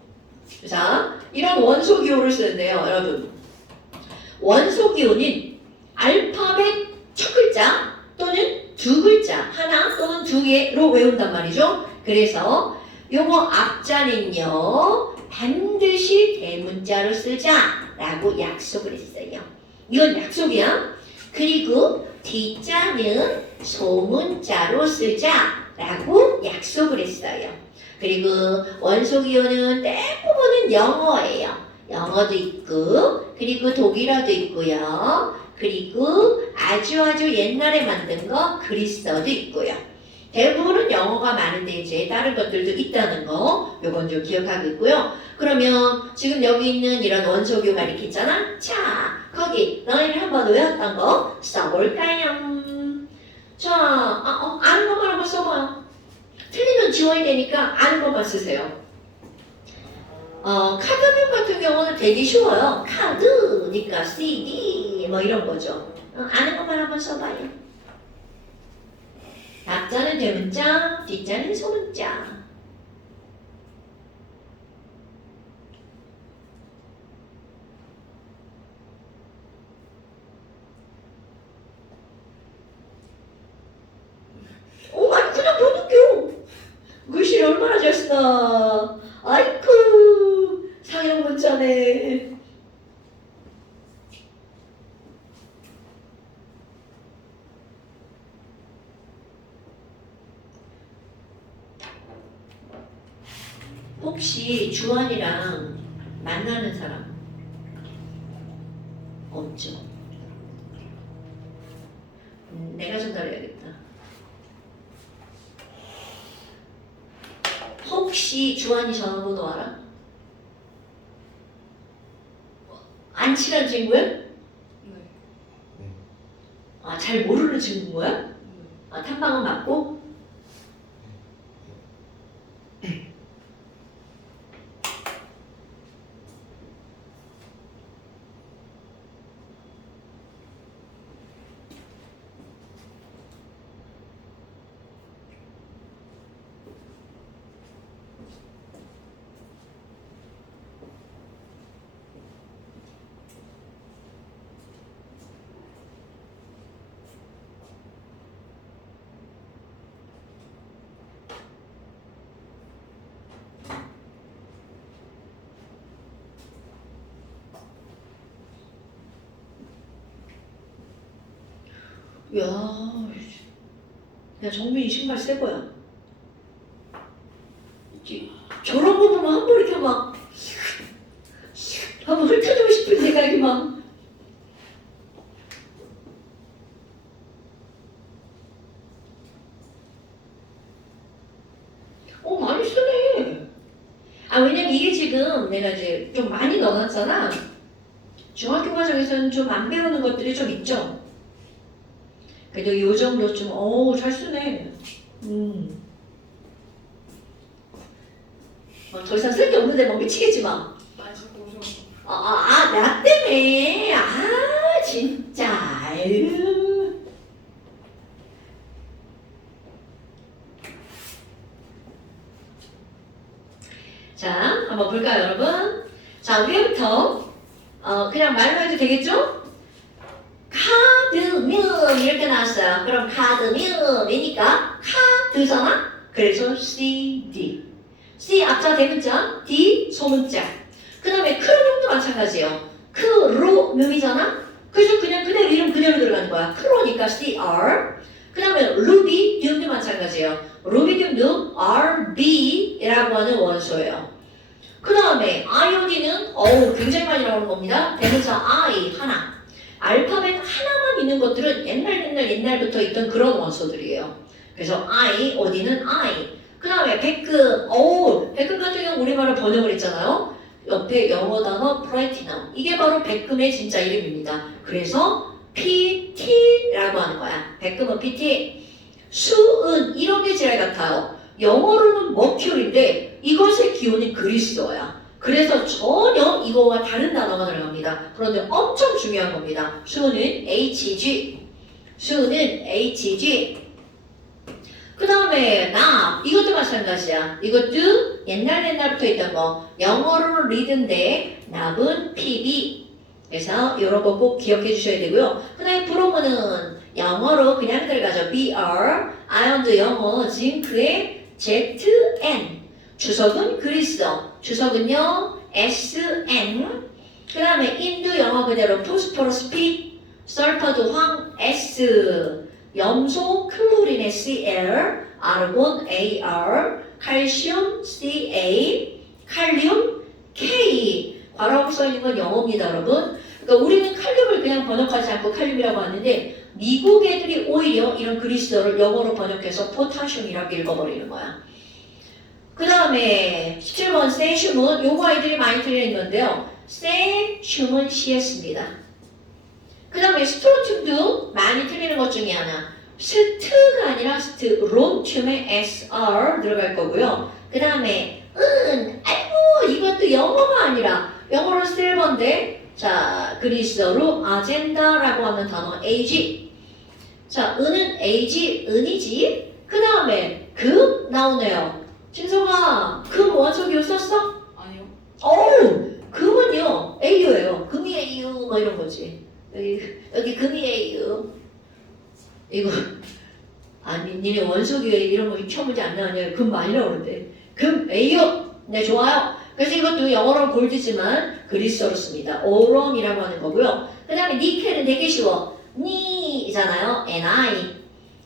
자, 이런 원소 기호를 쓰는데요, 여러분. 원소 기호는 알파벳 첫 글자 또는 두 글자, 하나 또는 두 개로 외운단 말이죠. 그래서 요거 앞자는요 반드시 대문자로 쓰자라고 약속을 했어요. 이건 약속이야. 그리고 뒷자는 소문자로 쓰자라고 약속을 했어요. 그리고 원소기호는 대부분은 영어예요. 영어도 있고 그리고 독일어도 있고요. 그리고 아주 옛날에 만든 거 그리스어도 있고요. 대부분은 영어가 많은데 이제 다른 것들도 있다는 거 요건 좀 기억하고 있고요. 그러면 지금 여기 있는 이런 원소기호가 이렇게 있잖아. 자, 거기 너희를 한번 외웠던 거 써볼까요? 자, 아는 것만 한번 써봐요. 틀리면 지워야 되니까 아는 것만 쓰세요. 카드명 같은 경우는 되게 쉬워요. 카드니까 CD 뭐 이런 거죠. 아는 것만 한번 써봐요. 앞자는 대문자, 뒷자는 소문자. 아니 그냥 보는겨. 글씨 얼마나 잘 쓰나. 아이쿠 상형 문자네. 혹시 주환이랑 만나는 사람 없죠? 내가 전달해야겠다. 혹시 주환이 전화번호 알아? 안 친한 친구야? 네. 아, 잘 모르는 친구인 거야? 네. 아, 탐방은 맞고? 야, 정민이 신발 새 거야. 저런 거 보면 한 번 이렇게 막 한번 훑어주고 싶은 생각이 막. 많이 쓰네. 왜냐면 이게 지금 내가 이제 좀 많이 넣어놨잖아. 중학교 과정에서는 좀 안 배우는 것들이 좀 있죠. 그래도 요 정도 좀, 잘 쓰네. 더 이상 쓸 게 없는데 막 미치겠지 막. 많이 쓰고 오셔서. 나 때문에. 진짜. 아유. 자, 한번 볼까요, 여러분? 자, 위에부터 그냥 말로 해도 되겠죠? 카드뮴 이렇게 나왔어요. 그럼 카드뮴이니까 카드잖아? 그래서 CD. C 앞자 대문자, D 소문자. 그 다음에 크로뮴도 마찬가지예요. 크로뮴이잖아? 그래서 그냥 그대로 이름 그대로 들어가는 거야. 크로니까 CR. 그 다음에 루비뮴도 마찬가지예요. 루비뮴도 RB라고 하는 원소예요. 그 다음에 아이오딘은 굉장히 많이 나오는 겁니다. 대문자 I 하나. 알파벳 하나만 있는 것들은 옛날부터 있던 그런 원소들이에요. 그래서 I, 어디는 I. 그 다음에 백금. 백금 같은 경우 우리말로 번역을 했잖아요. 옆에 영어 단어 플래티넘. 이게 바로 백금의 진짜 이름입니다. 그래서 PT라고 하는 거야. 백금은 PT. 수은 이런 게 제일 같아요. 영어로는 머큐리인데 이것의 기호는 그리스어야. 그래서 전혀 이거와 다른 단어가 들어갑니다. 그런데 엄청 중요한 겁니다. 수는 HG. 수는 HG. 그 다음에 나 이것도 마찬가지야. 이것도 옛날부터 있던 거. 영어로는 리드인데 납은 PB. 그래서 이런 거 꼭 기억해 주셔야 되고요. 그 다음에 프롬은 영어로 그냥 들어가죠. BR, 아연도 영어, 징크의 ZN. 주석은 그리스어. 주석은요 SN. 그 다음에 인도 영어 그대로 포스포러스 P, 설퍼도 황 S, 염소 클로린의 Cl, 아르곤 AR, 칼슘 CA, 칼륨 K. 괄호하고 써있는 건 영어입니다, 여러분. 그러니까 우리는 칼륨을 그냥 번역하지 않고 칼륨이라고 하는데 미국 애들이 오히려 이런 그리스어를 영어로 번역해서 포타슘이라고 읽어버리는 거야. 그 다음에 17번 세슘은 요거 아이들이 많이 틀리는 건데요. 세슘은 C였습니다. 그 다음에 스트론튬도 많이 틀리는 것 중에 하나. 스트가 아니라 스트론튬에 SR 들어갈 거고요. 그 다음에 아이고 이것도 영어가 아니라 영어로 실버인데 자 그리스어로 아젠다라고 하는 단어 AG. 자 은은 AG 은이지. 그 다음에 금 나오네요. 진성아 금 원소기호 썼어? 아니요. 어우 금은요 AU예요. 금이 AU 뭐 이런 거지. 여기 금이 AU. 이거 아니 니네 원소기호에 이런 거 시험문제 안 나오냐. 금 많이 나오는데 금 AU. 네 좋아요. 그래서 이것도 영어로 골드지만 그리스어로 씁니다. 오럼이라고 하는 거고요. 그 다음에 니켈은 되게 쉬워. 니잖아요. NI.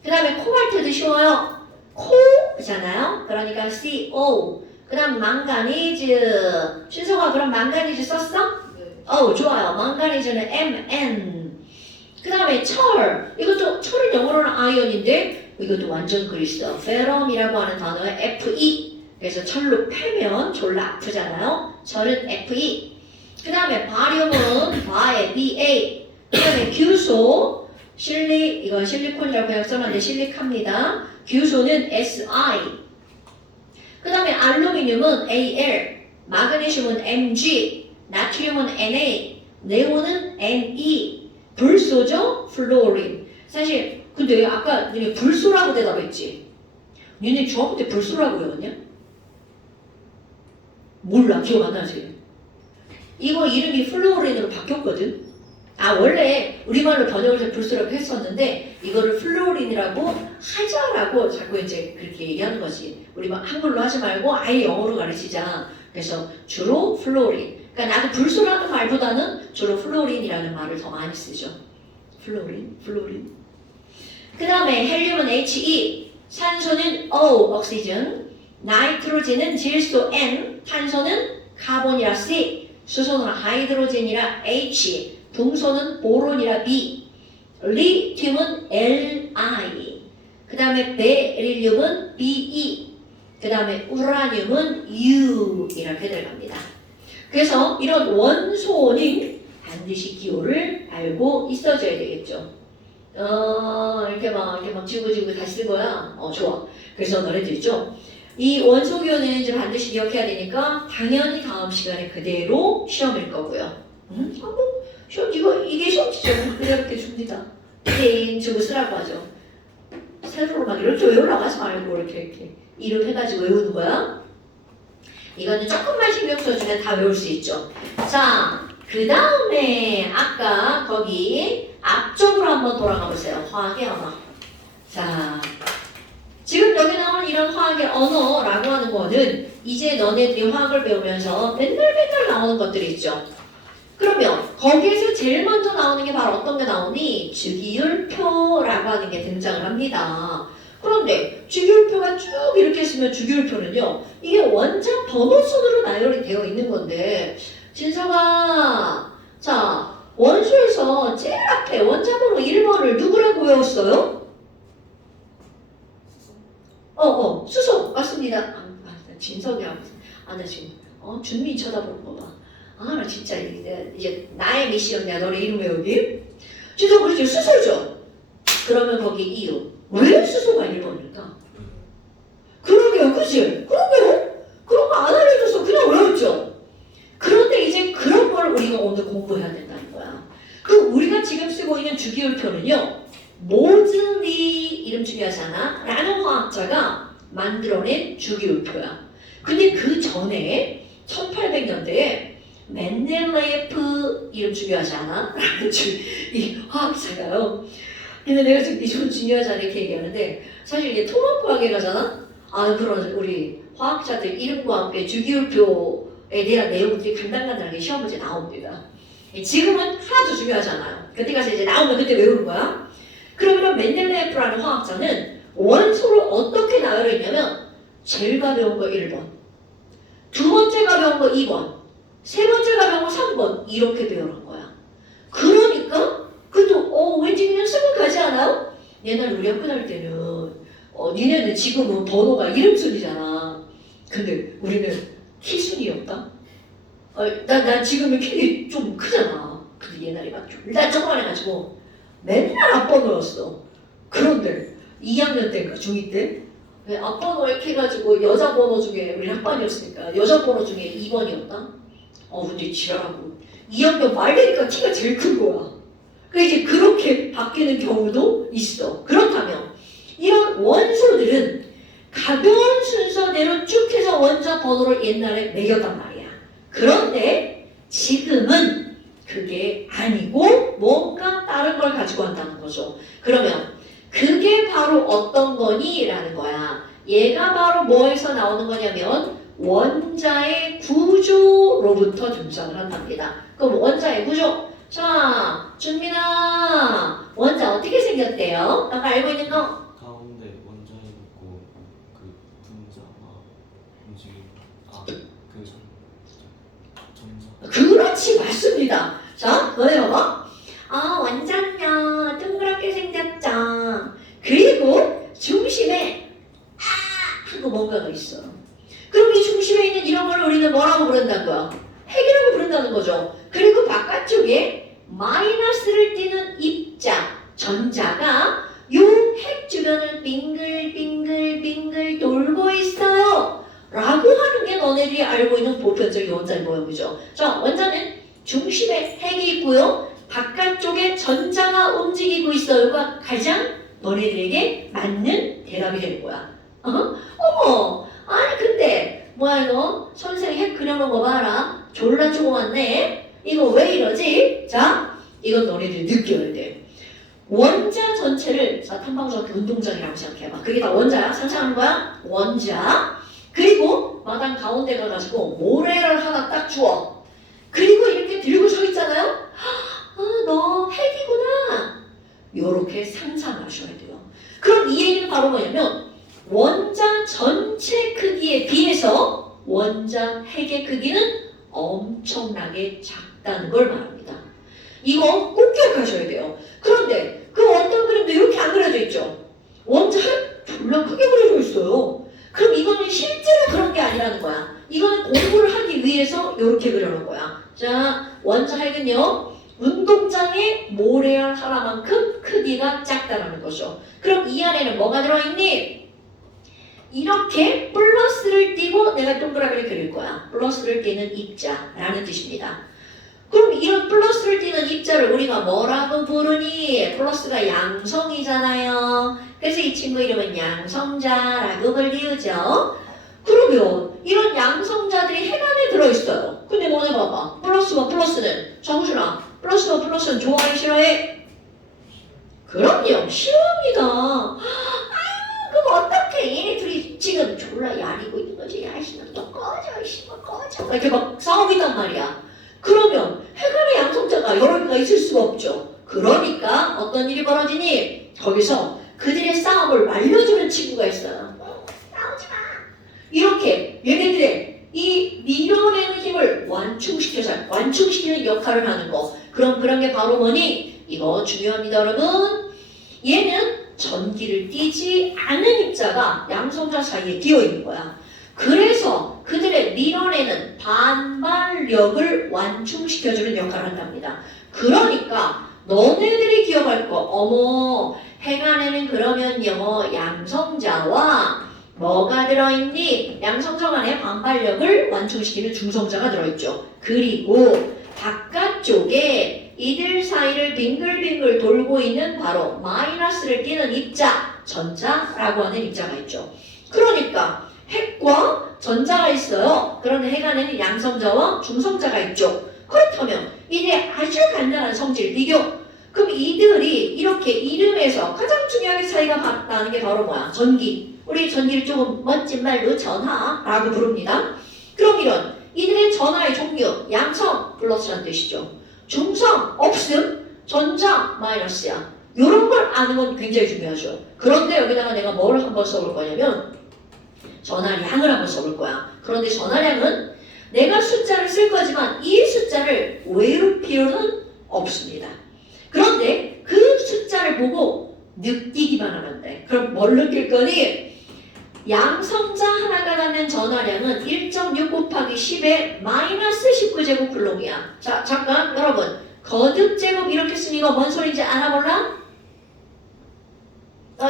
그 다음에 코발트도 쉬워요. 코잖아요. 그러니까 CO. 그 다음 망가니즈. 준서가 그럼 망가니즈 썼어? 네. 좋아요. 망가니즈는 MN. 그 다음에 철. 이것도 철은 영어로는 아이언인데 이것도 완전 그리스어. 페럼이라고 하는 단어에 FE. 그래서 철로 패면 졸라 아프잖아요. 철은 FE. 그 다음에 바륨은 바에 BA. 그 다음에 규소. 이건 실리콘이라고 그냥 써놨는데 실리카입니다. 규소는 SI. 그 다음에 알루미늄은 AL. 마그네슘은 MG. 나트륨은 NA. 네온은 NE. 불소죠? 플로린. 사실 근데 아까 니네 불소라고 대답했지? 니네 중학교 때 불소라고 외웠냐? 몰라. 기억 안 나지? 이거 이름이 플로린으로 바뀌었거든? 원래 우리말로 번역을 해서 불소라고 했었는데 이거를 플로린이라고 하자라고 자꾸 이제 그렇게 얘기하는 거지. 우리만 한글로 하지 말고 아예 영어로 가르치자. 그래서 주로 플로린. 그러니까 나도 불소라는 말보다는 주로 플로린이라는 말을 더 많이 쓰죠. 플로린. 그 다음에 헬륨은 HE, 산소는 O, 옥시즌, 나이트로젠은 질소 N, 탄소는 카본이라 C, 수소는 하이드로젠이라 H, 동소는 보론이라 B, 리튬은 Li, 그 다음에 베릴륨은 Be, 그 다음에 우라늄은 U 이렇게 들어갑니다. 그래서 이런 원소는 반드시 기호를 알고 있어줘야 되겠죠. 이렇게 막 지우고 다시 쓴 거야. 좋아. 그래서 너네들 있죠. 이 원소 기호는 이제 반드시 기억해야 되니까 당연히 다음 시간에 그대로 시험일 거고요. 시험 이게 시험 지점 그렇게 줍니다. 땡 주고 쓰라고 하죠. 세로로 막 이렇게 외우라고 하지 말고 이렇게 이름 해가지고 외우는 거야. 이거는 조금만 신경 써주면 다 외울 수 있죠. 자, 그 다음에 아까 거기 앞쪽으로 한번 돌아가 보세요. 화학의 언어. 자, 지금 여기 나오는 이런 화학의 언어라고 하는 거는 이제 너네들이 화학을 배우면서 맨날 나오는 것들이 있죠. 그러면 거기에서 제일 먼저 나오는 게 바로 어떤 게 나오니? 주기율표라고 하는 게 등장을 합니다. 그런데 주기율표가 쭉 이렇게 있으면 주기율표는요. 이게 원자 번호순으로 나열이 되어 있는 건데 진서가 자 원소에서 제일 앞에 원자 번호 1번을 누구라고 외웠어요? 수소 맞습니다. 진석이라고 나 지금 준미 쳐다보는 거 봐. 나 진짜 이제 나의 미션이야. 너네 이름 외우기. 진석 그렇지 수소죠. 그러면 거기 이유. 왜 수소가 1번일까? 그러게요, 그치? 그러게요? 그런 거 안 알려줘서 그냥 외웠죠? 그런데 이제 그런 걸 우리가 오늘 공부해야 된다는 거야. 그 우리가 지금 쓰고 있는 주기율표는요, 중요하잖아 라는 화학자가 만들어낸 주기율표야. 근데 그 전에 1800년대에 멘델레예프 이름 중요하지 않아? 라는 이 화학자가요. 근데 내가 지금 이좀 중요하지 않아 이렇게 얘기하는데 사실 이게 통합과학에 가잖아? 그런 우리 화학자들 이름과 함께 주기율표에 대한 내용들이 간단간단하게 시험 문제 나옵니다. 지금은 하나도 중요하지 않아요. 그때 가서 이제 나오면 그때 외우는 거야. 그러면 멘델레예프라는 화학자는 원소를 어떻게 나열했냐면 제일 가벼운 거 1번, 두 번째 가벼운 거 2번, 세 번째 가벼운 거 3번 이렇게 배열한 거야. 그러니까 그래도 왠지 그냥 쓰고 가지 않아요? 옛날 우리 학교 다닐 때는 니네는 지금은 번호가 이름 순이잖아. 근데 우리는 키 순이었다. 난 지금은 키 좀 크잖아. 근데 옛날에 막 졸라 조그만해가지고 맨날 앞번호였어. 그런데 2학년 때인가 중2 때 앞번호 이렇게 해가지고 여자 번호 중에 우리 학반이었으니까 여자 번호 중에 2번이었다. 근데 지랄하고 2학년 말 되니까 키가 제일 큰 거야. 그러니까 이제 그렇게 바뀌는 경우도 있어. 그렇다면 이런 원소들은 가벼운 순서대로 쭉 해서 원자 번호를 옛날에 매겼단 말이야. 그런데 지금은 그게 아니고 뭔가 다른 걸 가지고 한다는 거죠. 그러면 그게 바로 어떤 거니? 라는 거야. 얘가 바로 뭐에서 나오는 거냐면 원자의 구조로부터 등장을 한답니다. 그럼 원자의 구조. 자, 준민아, 원자 어떻게 생겼대요? 너가 알고 있는 거? 가운데 원자에 있고 그 분자가 움직이고 전자. 그렇지, 맞습니다. 자, 너네 봐봐. 원자는요 동그랗게 생겼죠. 그리고 중심에 하고 뭔가가 있어. 그럼 이 중심에 있는 이런 걸 우리는 뭐라고 부른다는 거야? 핵이라고 부른다는 거죠. 그리고 바깥쪽에 마이너스를 띠는 입자, 전자가 요 핵 주변을 빙글빙글 돌고 있어요 라고 하는 게 너네들이 알고 있는 보편적인 원자의 모형이죠. 자, 원자는 중심에 핵이 있고요, 바깥쪽에 전자가 움직이고 있어요가 가장 너네들에게 맞는 대답이 되는 거야. 아니 근데 뭐야 이거 선생 핵 그려놓은 거 봐라. 졸라 조그맣네. 이거 왜 이러지? 자, 이건 너네들이 느껴야 돼. 원자 전체를 자 탐방정 운동장이라고 생각해봐. 그게 다 원자야. 상상하는 거야. 원자. 그리고 마당 가운데 가가지고 모래를 하나 딱 주워. 그리고 이렇게 들고 서 있잖아요. 너 핵이구나. 요렇게 상상하셔야 돼요. 그럼 이 얘기는 바로 뭐냐면 원자 전체 크기에 비해서 원자 핵의 크기는 엄청나게 작다는 걸 말합니다. 이거 꼭 기억하셔야 돼요. 그런데 그 어떤 그림도 이렇게 안 그려져 있죠. 원자 핵 졸라 크게 그려져 있어요. 그럼 이거는 실제로 그런 게 아니라는 거야. 이거는 공부를 하기 위해서 이렇게 그려놓은 거야. 자, 원자 핵은요 운동장에 모래알 하나만큼 크기가 작다라는 거죠. 그럼 이 안에는 뭐가 들어있니? 이렇게 플러스를 띄고 내가 동그라미를 그릴 거야. 플러스를 띄는 입자라는 뜻입니다. 그럼 이런 플러스를 띄는 입자를 우리가 뭐라고 부르니? 플러스가 양성이잖아요. 그래서 이 친구 이름은 양성자라고 불리우죠. 그러면 이런 양성자들이 핵 안에 들어있어요. 근데 너네 봐봐. 플러스와 플러스는 정준아, 플러스와 플러스는 좋아해 싫어해? 그럼요, 싫어합니다. 그럼 어떡해? 얘네 둘이 지금 졸라 야리고 있는 거지. 야이씨 너 꺼져, 이씨 너 꺼져. 이렇게 막 싸우고 있단 말이야. 그러면 핵 안에 양성자가 여러 개가 있을 수가 없죠. 그러니까 어떤 일이 벌어지니? 거기서 그들의 싸움을 말려주는 친구가 있어요. 싸우지 마. 이렇게 얘네들의 이 밀어내는 힘을 완충시키는 역할을 하는 거. 그럼 그런 게 바로 뭐니? 이거 중요합니다, 여러분. 얘는 전기를 띠지 않은 입자가 양성자 사이에 끼어 있는 거야. 그래서 그들의 밀어내는 반발력을 완충시켜주는 역할을 한답니다. 그러니까 너네들이 기억할 거, 어머, 핵 안에는 그러면요 양성자와 뭐가 들어있니? 양성자 안에 반발력을 완충시키는 중성자가 들어있죠. 그리고 바깥쪽에 이들 사이를 빙글빙글 돌고 있는 바로 마이너스를 띠는 입자, 전자라고 하는 입자가 있죠. 그러니까 핵과 전자가 있어요. 그런데 핵 안에는 양성자와 중성자가 있죠. 그렇다면 이게 아주 간단한 성질 비교. 그럼 이들이 이렇게 이름에서 가장 중요하게 차이가 나는 게 바로 뭐야? 전기. 우리 전기를 조금 멋진 말로 전하라고 부릅니다. 그럼 이들의 전하의 종류, 양성 플러스란 뜻이죠. 중성 없음, 전자 마이너스야. 이런 걸 아는 건 굉장히 중요하죠. 그런데 여기다가 내가 뭘 한번 써볼 거냐면 전하량을 한번 써볼 거야. 그런데 전하량은 내가 숫자를 쓸 거지만 이 숫자를 외울 필요는 없습니다. 그런데 그 숫자를 보고 느끼기만 하면 돼. 그럼 뭘 느낄 거니? 양성자 하나가 갖는 전하량은 1.6 곱하기 10의 마이너스 19제곱쿨롱이야. 자, 잠깐 여러분. 거듭제곱 이렇게 쓰니까 뭔 소리인지 알아볼라?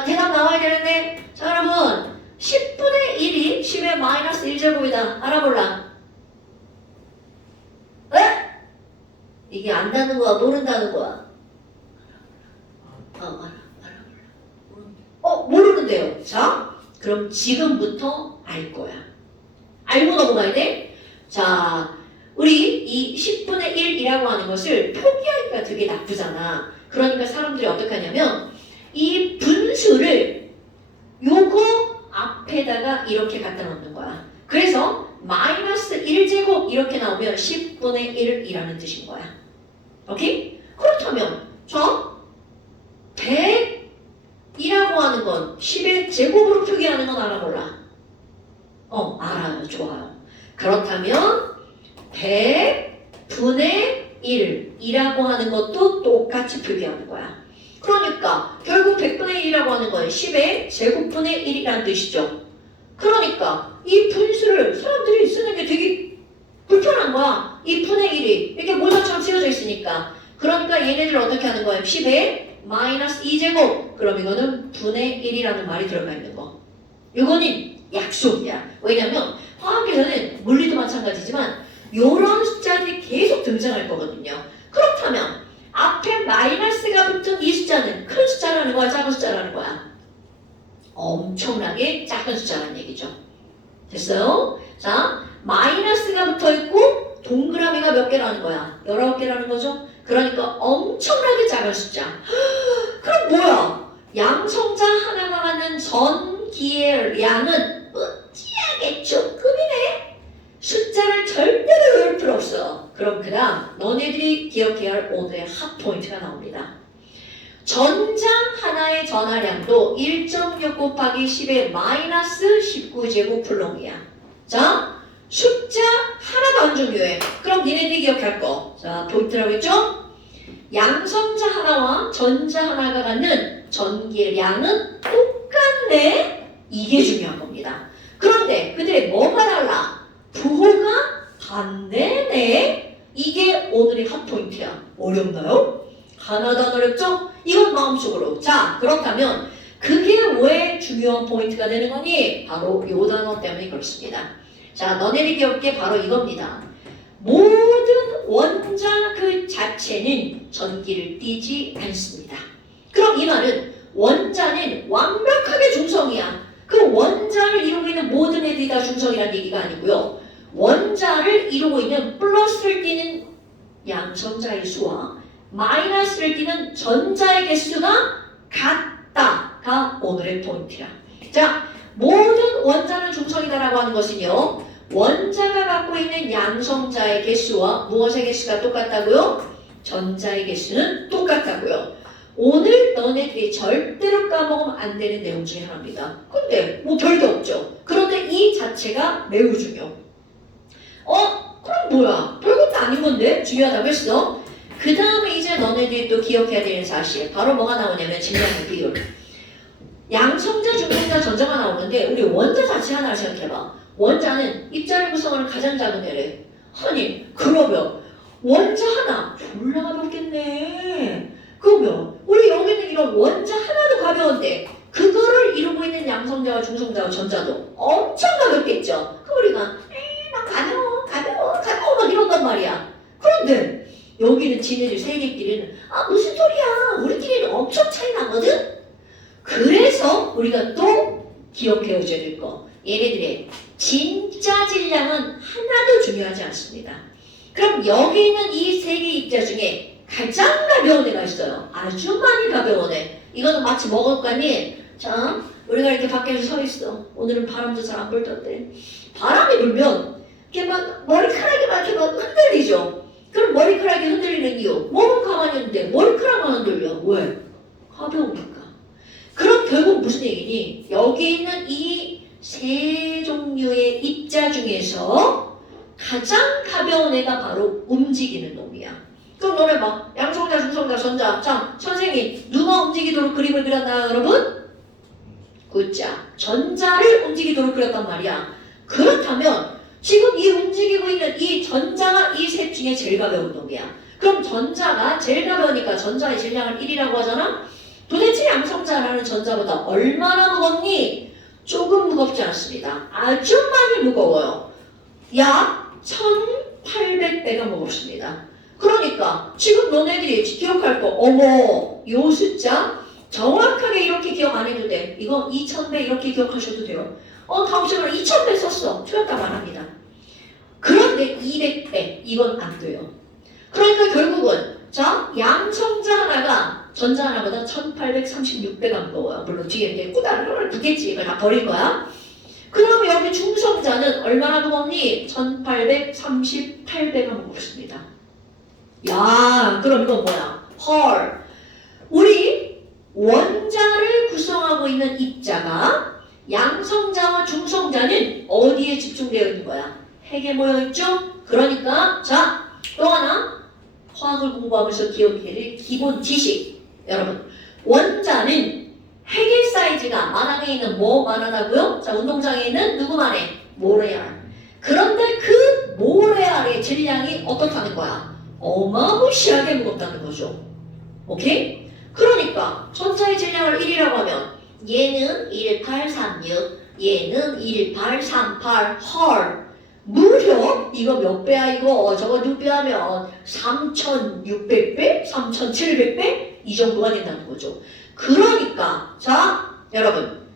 대답 나와야 되는데. 자, 여러분. 10분의 1이 10의 마이너스 1제곱이다. 알아볼라? 에? 이게 안다는 거야? 모른다는 거야? 알아. 모르는데요. 자, 그럼 지금부터 알 거야. 알고 넘어가야 돼? 자, 우리 이 10분의 1이라고 하는 것을 표기하기가 되게 나쁘잖아. 그러니까 사람들이 어떻게 하냐면 이 분수를 요거 앞에다가 이렇게 갖다 놓는 거야. 그래서 마이너스 1제곱 이렇게 나오면 10분의 1이라는 뜻인 거야. 오케이? 그렇다면 자, 100이라고 하는 건 10의 제곱으로 표기하는 건 알아 몰라? 알아요. 좋아요. 그렇다면 100분의 1이라고 하는 것도 똑같이 표기하는 거야. 그러니까 결국 100분의 1이라고 하는 건 10의 제곱분의 1이라는 뜻이죠. 그러니까 이 분수를 사람들이 쓰는 게 되게 불편한 거야. 이 분의 1이 이렇게 모자처럼 씌워져 있으니까. 그러니까 얘네들 어떻게 하는 거야? 10의 마이너스 2제곱. 그럼 이거는 분의 1이라는 말이 들어가 있는 거. 이거는 약속이야. 왜냐면 화학에서는 물리도 마찬가지지만 이런 숫자들이 계속 등장할 거거든요. 그렇다면 앞에 마이너스가 붙은 이 숫자는 큰 숫자라는 거야? 작은 숫자라는 거야? 엄청나게 작은 숫자라는 얘기죠. 됐어요? 자, 마이너스가 붙어있고 동그라미가 몇 개라는 거야? 19개라는 거죠? 그러니까 엄청나게 작은 숫자. 그럼 뭐야? 양성자 하나가 갖는 전기의 양은 무지하게 조금이네. 숫자를 절대로 외울 필요 없어. 그럼 그 다음 너네들이 기억해야 할 오늘의 핫포인트가 나옵니다. 전자 하나의 전하량도 1.6 곱하기 10의 마이너스 19제곱쿨롱이야. 자, 숫자 하나도 안 중요해. 그럼 니네들이 기억할 거. 자, 포인트라고 했죠? 양성자 하나와 전자 하나가 갖는 전기의 양은 똑같네. 이게 중요한 겁니다. 그런데 그들의 뭐가 달라? 부호가 반대네. 이게 오늘의 핫포인트야. 어렵나요? 하나도 안 어렵죠? 이건 마음속으로. 자, 그렇다면 그게 왜 중요한 포인트가 되는 거니? 바로 요 단어 때문에 그렇습니다. 자, 너네들이 기억할 게 바로 이겁니다. 모든 원자 그 자체는 전기를 띠지 않습니다. 그럼 이 말은 원자는 완벽하게 중성이야. 그 원자를 이루고 있는 모든 애들이 다 중성이라는 얘기가 아니고요. 원자를 이루고 있는 플러스를 띠는 양성자의 수와 마이너스를 띠는 전자의 개수가 같다가 오늘의 포인트야. 자, 모든 원자는 중성이다라고 하는 것은요. 원자가 갖고 있는 양성자의 개수와 무엇의 개수가 똑같다고요? 전자의 개수는 똑같다고요. 오늘 너네들이 절대로 까먹으면 안 되는 내용 중에 하나입니다. 근데 뭐 별게 없죠. 그런데 이 자체가 매우 중요. 그럼 뭐야? 별것도 아닌 건데 중요하다고 했어. 그 다음에 이제 너네들이 또 기억해야 되는 사실. 바로 뭐가 나오냐면 질량의 비율. 양성자, 중성자, 전자가 나오는데 우리 원자 자체 하나를 생각해봐. 원자는 입자를 구성하는 가장 작은 애래. 아니 그러면 원자 하나 졸라 가볍겠네. 그러면 우리 여기 있는 이런 원자 하나도 가벼운데 그거를 이루고 있는 양성자와 중성자와 전자도 엄청 가볍겠죠. 그럼 우리가 나 가벼워 막 이런단 말이야. 그런데 여기는 지네들 세계끼리는 무슨 소리야. 우리끼리는 엄청 차이 나거든. 그래서 기억해줘야 될 거. 얘네들의 진짜 질량은 하나도 중요하지 않습니다. 그럼 여기 있는 이 세 개의 입자 중에 가장 가벼운 애가 있어요. 아주 많이 가벼운 애. 이거는 마치 먹을 거 아니? 자, 우리가 이렇게 밖에서 서 있어. 오늘은 바람도 잘 안 불던데. 바람이 불면 이렇게 막 머리카락이 막 이렇게 막 흔들리죠. 그럼 머리카락이 흔들리는 이유. 몸은 가만히 있는데 머리카락만 흔들려. 왜? 가벼우니까. 그럼 결국 무슨 얘기니? 여기 있는 이 세 종류의 입자 중에서 가장 가벼운 애가 바로 움직이는 놈이야. 그럼 너네 막 양성자, 중성자, 전자. 자, 선생님 누가 움직이도록 그림을 그렸나 여러분? 굿자. 전자를 움직이도록 그렸단 말이야. 그렇다면 지금 이 움직이고 있는 이 전자가 이 셋 중에 제일 가벼운 놈이야. 그럼 전자가 제일 가벼우니까 전자의 질량을 1이라고 하잖아? 도대체 양성자라는 전자보다 얼마나 무겁니? 조금 무겁지 않습니다. 아주 많이 무거워요. 약 1800배가 무겁습니다. 그러니까 지금 너네들이 기억할 거 어머 요 숫자 정확하게 이렇게 기억 안 해도 돼. 이거 2000배 이렇게 기억하셔도 돼요. 다음 시간에 2000배 썼어. 틀렸다 말합니다. 그런데 200배 이건 안 돼요. 그러니까 결국은 자 양성자 하나가 전자 하나보다 1836배가 무거워요. 물론 뒤에 이렇게 꾸다를 붙겠지. 이걸 다 버릴 거야. 그럼 여기 중성자는 얼마나 무겁니? 1838배가 무겁습니다. 야, 그럼 이건 뭐야? 헐. 우리 원자를 구성하고 있는 입자가 양성자와 중성자는 어디에 집중되어 있는 거야? 핵에 모여있죠? 그러니까 자, 또 하나 화학을 공부하면서 기억해야 될 기본 지식. 여러분, 원자는 핵의 사이즈가 만화에 있는 뭐만 하다고요? 자, 운동장에 있는 누구만 해? 모래알. 그런데 그 모래알의 질량이 어떻다는 거야? 어마무시하게 무겁다는 거죠. 오케이? 그러니까 전자의 질량을 1이라고 하면 얘는 1836, 얘는 1838, 헐. 무려 이거 몇 배야 이거? 저거 6배 하면 3600배? 3700배? 이 정도가 된다는 거죠. 그러니까 자 여러분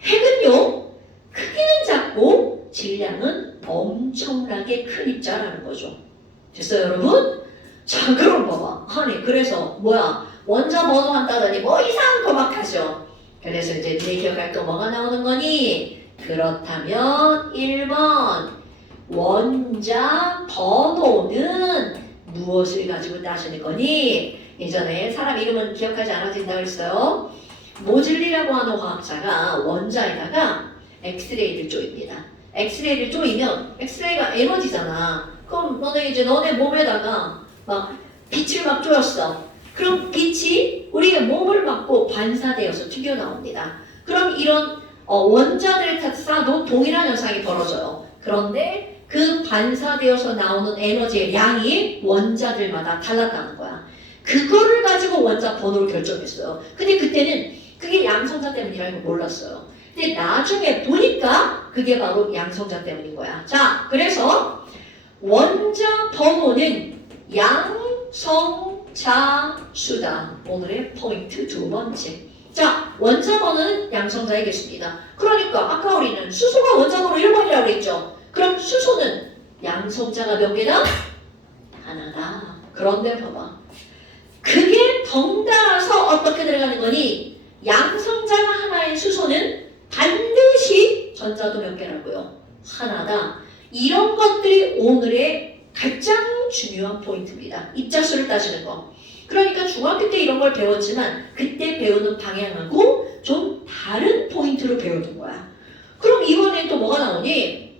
핵은요 크기는 작고 질량은 엄청나게 큰 입자라는 거죠. 됐어요 여러분? 자 그럼 봐봐. 아니 그래서 뭐야 원자 번호 한다더니 뭐 이상한 거 막 하죠. 그래서 이제 네 기억할 거 뭐가 나오는 거니? 그렇다면 1번 원자 번호는 무엇을 가지고 따지는 거니? 예전에 사람 이름은 기억하지 않아도 된다고 했어요. 모즐리라고 하는 화학자가 원자에다가 엑스레이를 쪼입니다. 엑스레이를 쪼이면 엑스레이가 에너지잖아. 그럼 너네 몸에다가 막 빛을 막 쪼였어. 그럼 빛이 우리의 몸을 맞고 반사되어서 튀겨나옵니다. 그럼 이런 원자들을 쏴도 동일한 현상이 벌어져요. 그런데 그 반사되어서 나오는 에너지의 양이 원자들마다 달랐다는 거야. 그거를 가지고 원자 번호를 결정했어요. 근데 그때는 그게 양성자 때문이라는 걸 몰랐어요. 근데 나중에 보니까 그게 바로 양성자 때문인 거야. 자, 그래서 원자 번호는 양성자수다. 오늘의 포인트 두 번째. 자, 원자 번호는 양성자이겠습니다. 그러니까 아까 우리는 수소가 원자 번호 1번이라고 그랬죠. 그럼 수소는 양성자가 몇 개다? 하나다. 그런데 봐봐. 그게 덩달아서 어떻게 들어가는 거니? 양성자가 하나인 수소는 반드시 전자도 몇 개라고요? 하나다. 이런 것들이 오늘의 가장 중요한 포인트입니다. 입자수를 따지는 거. 그러니까 중학교 때 이런 걸 배웠지만 그때 배우는 방향하고 좀 다른 포인트로 배우는 거야. 그럼 이번엔 또 뭐가 나오니?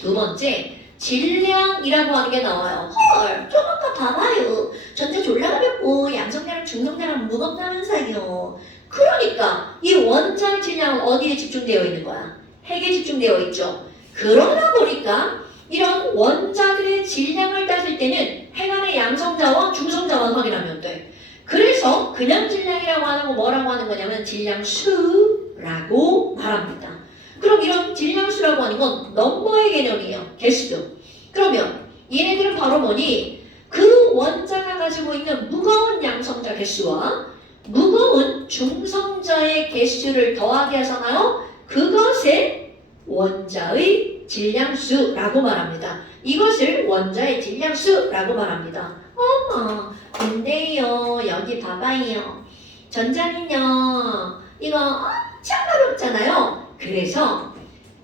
두 번째, 질량이라고 하는 게 나와요. 헐, 좀 아까 봐봐요. 전자 졸라 가볍고 양성자랑 중성자랑 무겁다면서요. 그러니까 이 원자의 질량은 어디에 집중되어 있는 거야? 핵에 집중되어 있죠. 그러다 보니까 이런 원자들의 질량을 따질 때는 핵 안의 양성자와 중성자만 확인하면 돼. 그래서 그냥 질량이라고 하는 거 뭐라고 하는 거냐면 질량수라고 말합니다. 그럼 이런 질량수라고 하는 건 넘버의 개념이에요. 개수. 그러면 얘네들은 바로 뭐니? 그 원자가 가지고 있는 무거운 양성자 개수와 무거운 중성자의 개수를 더하게 하잖아요. 그것을 원자의 질량수라고 말합니다. 이것을 원자의 질량수라고 말합니다. 어머, 근데요, 여기 봐봐요. 전자는요, 이거 엄청 가볍잖아요. 그래서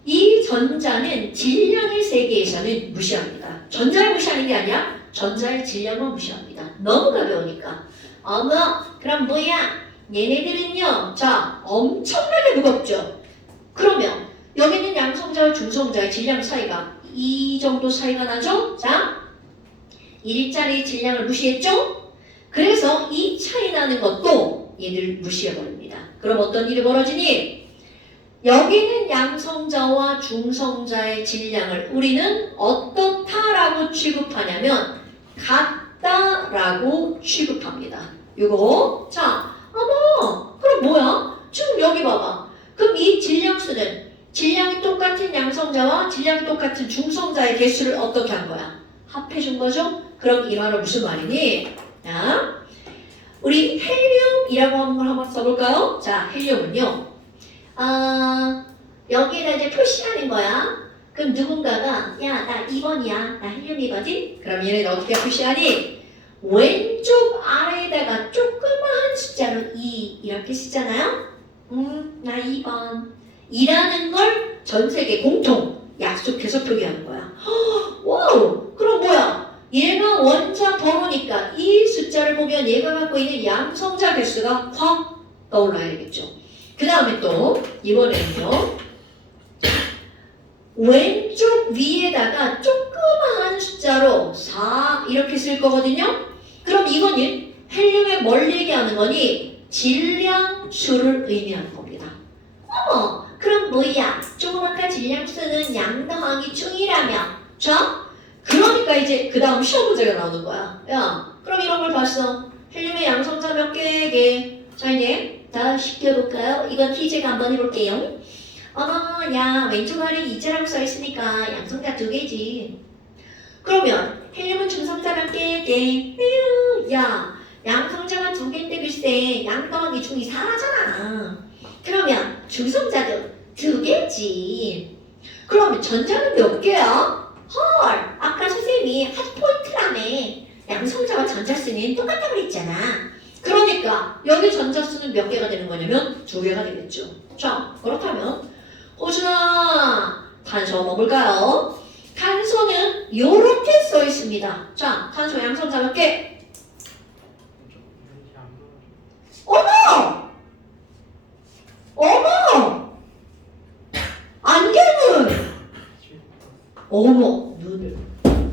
이 전자는 질량의 세계에서는 무시합니다. 전자를 무시하는 게 아니라 전자의 질량만 무시합니다. 너무 가벼우니까. 어머, 그럼 뭐야? 얘네들은요, 자, 엄청나게 무겁죠? 그러면 여기 있는 양성자와 중성자의 질량 차이가 이 정도 차이가 나죠? 자, 1짜리 질량을 무시했죠? 그래서 이 차이 나는 것도 얘를 무시해버립니다. 그럼 어떤 일이 벌어지니? 여기 있는 양성자와 중성자의 질량을 우리는 어떻다라고 취급하냐면 같다라고 취급합니다. 이거 자, 어머, 그럼 뭐야? 지금 여기 봐봐. 그럼 이 질량수는 질량이 똑같은 양성자와 질량이 똑같은 중성자의 개수를 어떻게 한 거야? 합해준 거죠? 그럼 이 말은 무슨 말이니? 자, 우리 헬륨이라고 하는 걸 한번 써볼까요? 자, 헬륨은요. 여기에다 이제 표시하는 거야. 그럼 누군가가 야, 나 2번이야. 나 헬륨이거든? 그럼 얘네는 어떻게 표시하니? 왼쪽 아래에다가 조그마한 숫자로 2 이렇게 쓰잖아요? 나 2번. 이라는 걸 전 세계 공통 약속해서 표기하는 거야. 와우! 그럼 뭐야? 얘가 원자 번호니까 이 숫자를 보면 얘가 갖고 있는 양성자 개수가 확 떠올라야겠죠. 그 다음에 또 이번에는요. 왼쪽 위에다가 조그마한 숫자로 4 이렇게 쓸 거거든요. 그럼 이거는 헬륨의 뭘 얘기하는 거니? 질량수를 의미하는 겁니다. 어머, 그럼 뭐야? 조금 아까 질량수는 양 더하기 중이라며. 자, 그러니까 이제 그 다음 시험 문제가 나오는 거야. 야, 그럼 이런 걸 봤어. 헬륨의 양성자 몇 개? 자, 이제 다 쉽게 해볼까요? 이건 퀴즈가 한번 해볼게요. 어머, 야, 왼쪽 아래 2자라고 써있으니까 양성자 2개지. 그러면 헬륨은 중성자 몇 개? 야, 양성자가 2개인데 글쎄 양 더하기 중이 4잖아. 그러면 중성자도 2개지. 그러면 전자는 몇 개야? 헐, 아까 선생님이 한 포인트라며. 양성자와 전자수는 똑같다고 그랬잖아. 그러니까 여기 전자수는 몇 개가 되는 거냐면 2개가 되겠죠. 자, 그렇다면 호준아, 탄소 먹을까요? 탄소는 이렇게 써 있습니다. 자, 탄소 양성자 몇 개? 어머! 어머! 안경은! 어머! 눈을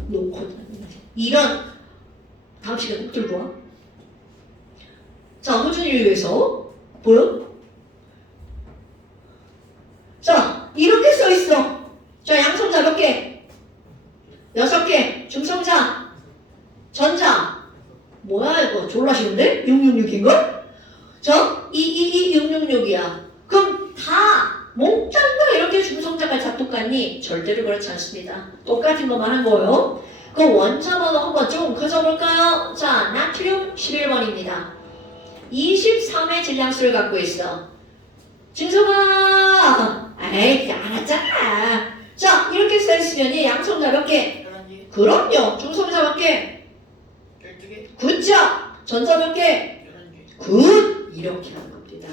놓고 이런 다음 시간에 꼭 들고 와. 자, 호준이를 위해서 보여? 자, 이렇게 써 있어. 자, 양성자 몇 개? 6개. 중성자, 전자. 뭐야 이거? 졸라 쉬운데? 666인가? 자, 666이야. 그럼 다 몽땅 다 이렇게 중성자가 다 똑같니? 절대로 그렇지 않습니다. 똑같은 것만 한 거예요. 그 원자 번호 한번 조금 커져볼까요? 자, 나트륨 11번입니다. 23의 질량수를 갖고 있어. 진성아! 에이, 알았잖아. 자, 이렇게 써있으면 양성자 몇 개? 11개. 그럼요. 중성자 몇 개? 12개. 굿자. 전자 몇 개? 11개. 굿. 이렇게 하는 겁니다.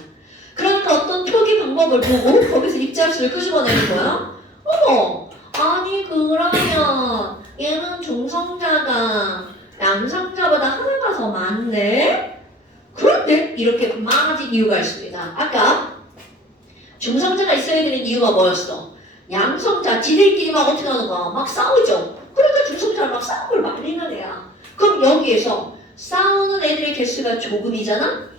그러니까 어떤 표기 방법을 보고 거기서 입자수를 끄집어내는 거야. 어머, 아니 그러면 얘는 중성자가 양성자보다 하나가 더 많네? 그런데 이렇게 많아진 이유가 있습니다. 아까 중성자가 있어야 되는 이유가 뭐였어? 양성자 지들끼리 막 어떻게 하는 거야? 막 싸우죠. 그러니까 중성자를 막 싸움을 막 내는 애야. 그럼 여기에서 싸우는 애들의 개수가 조금이잖아?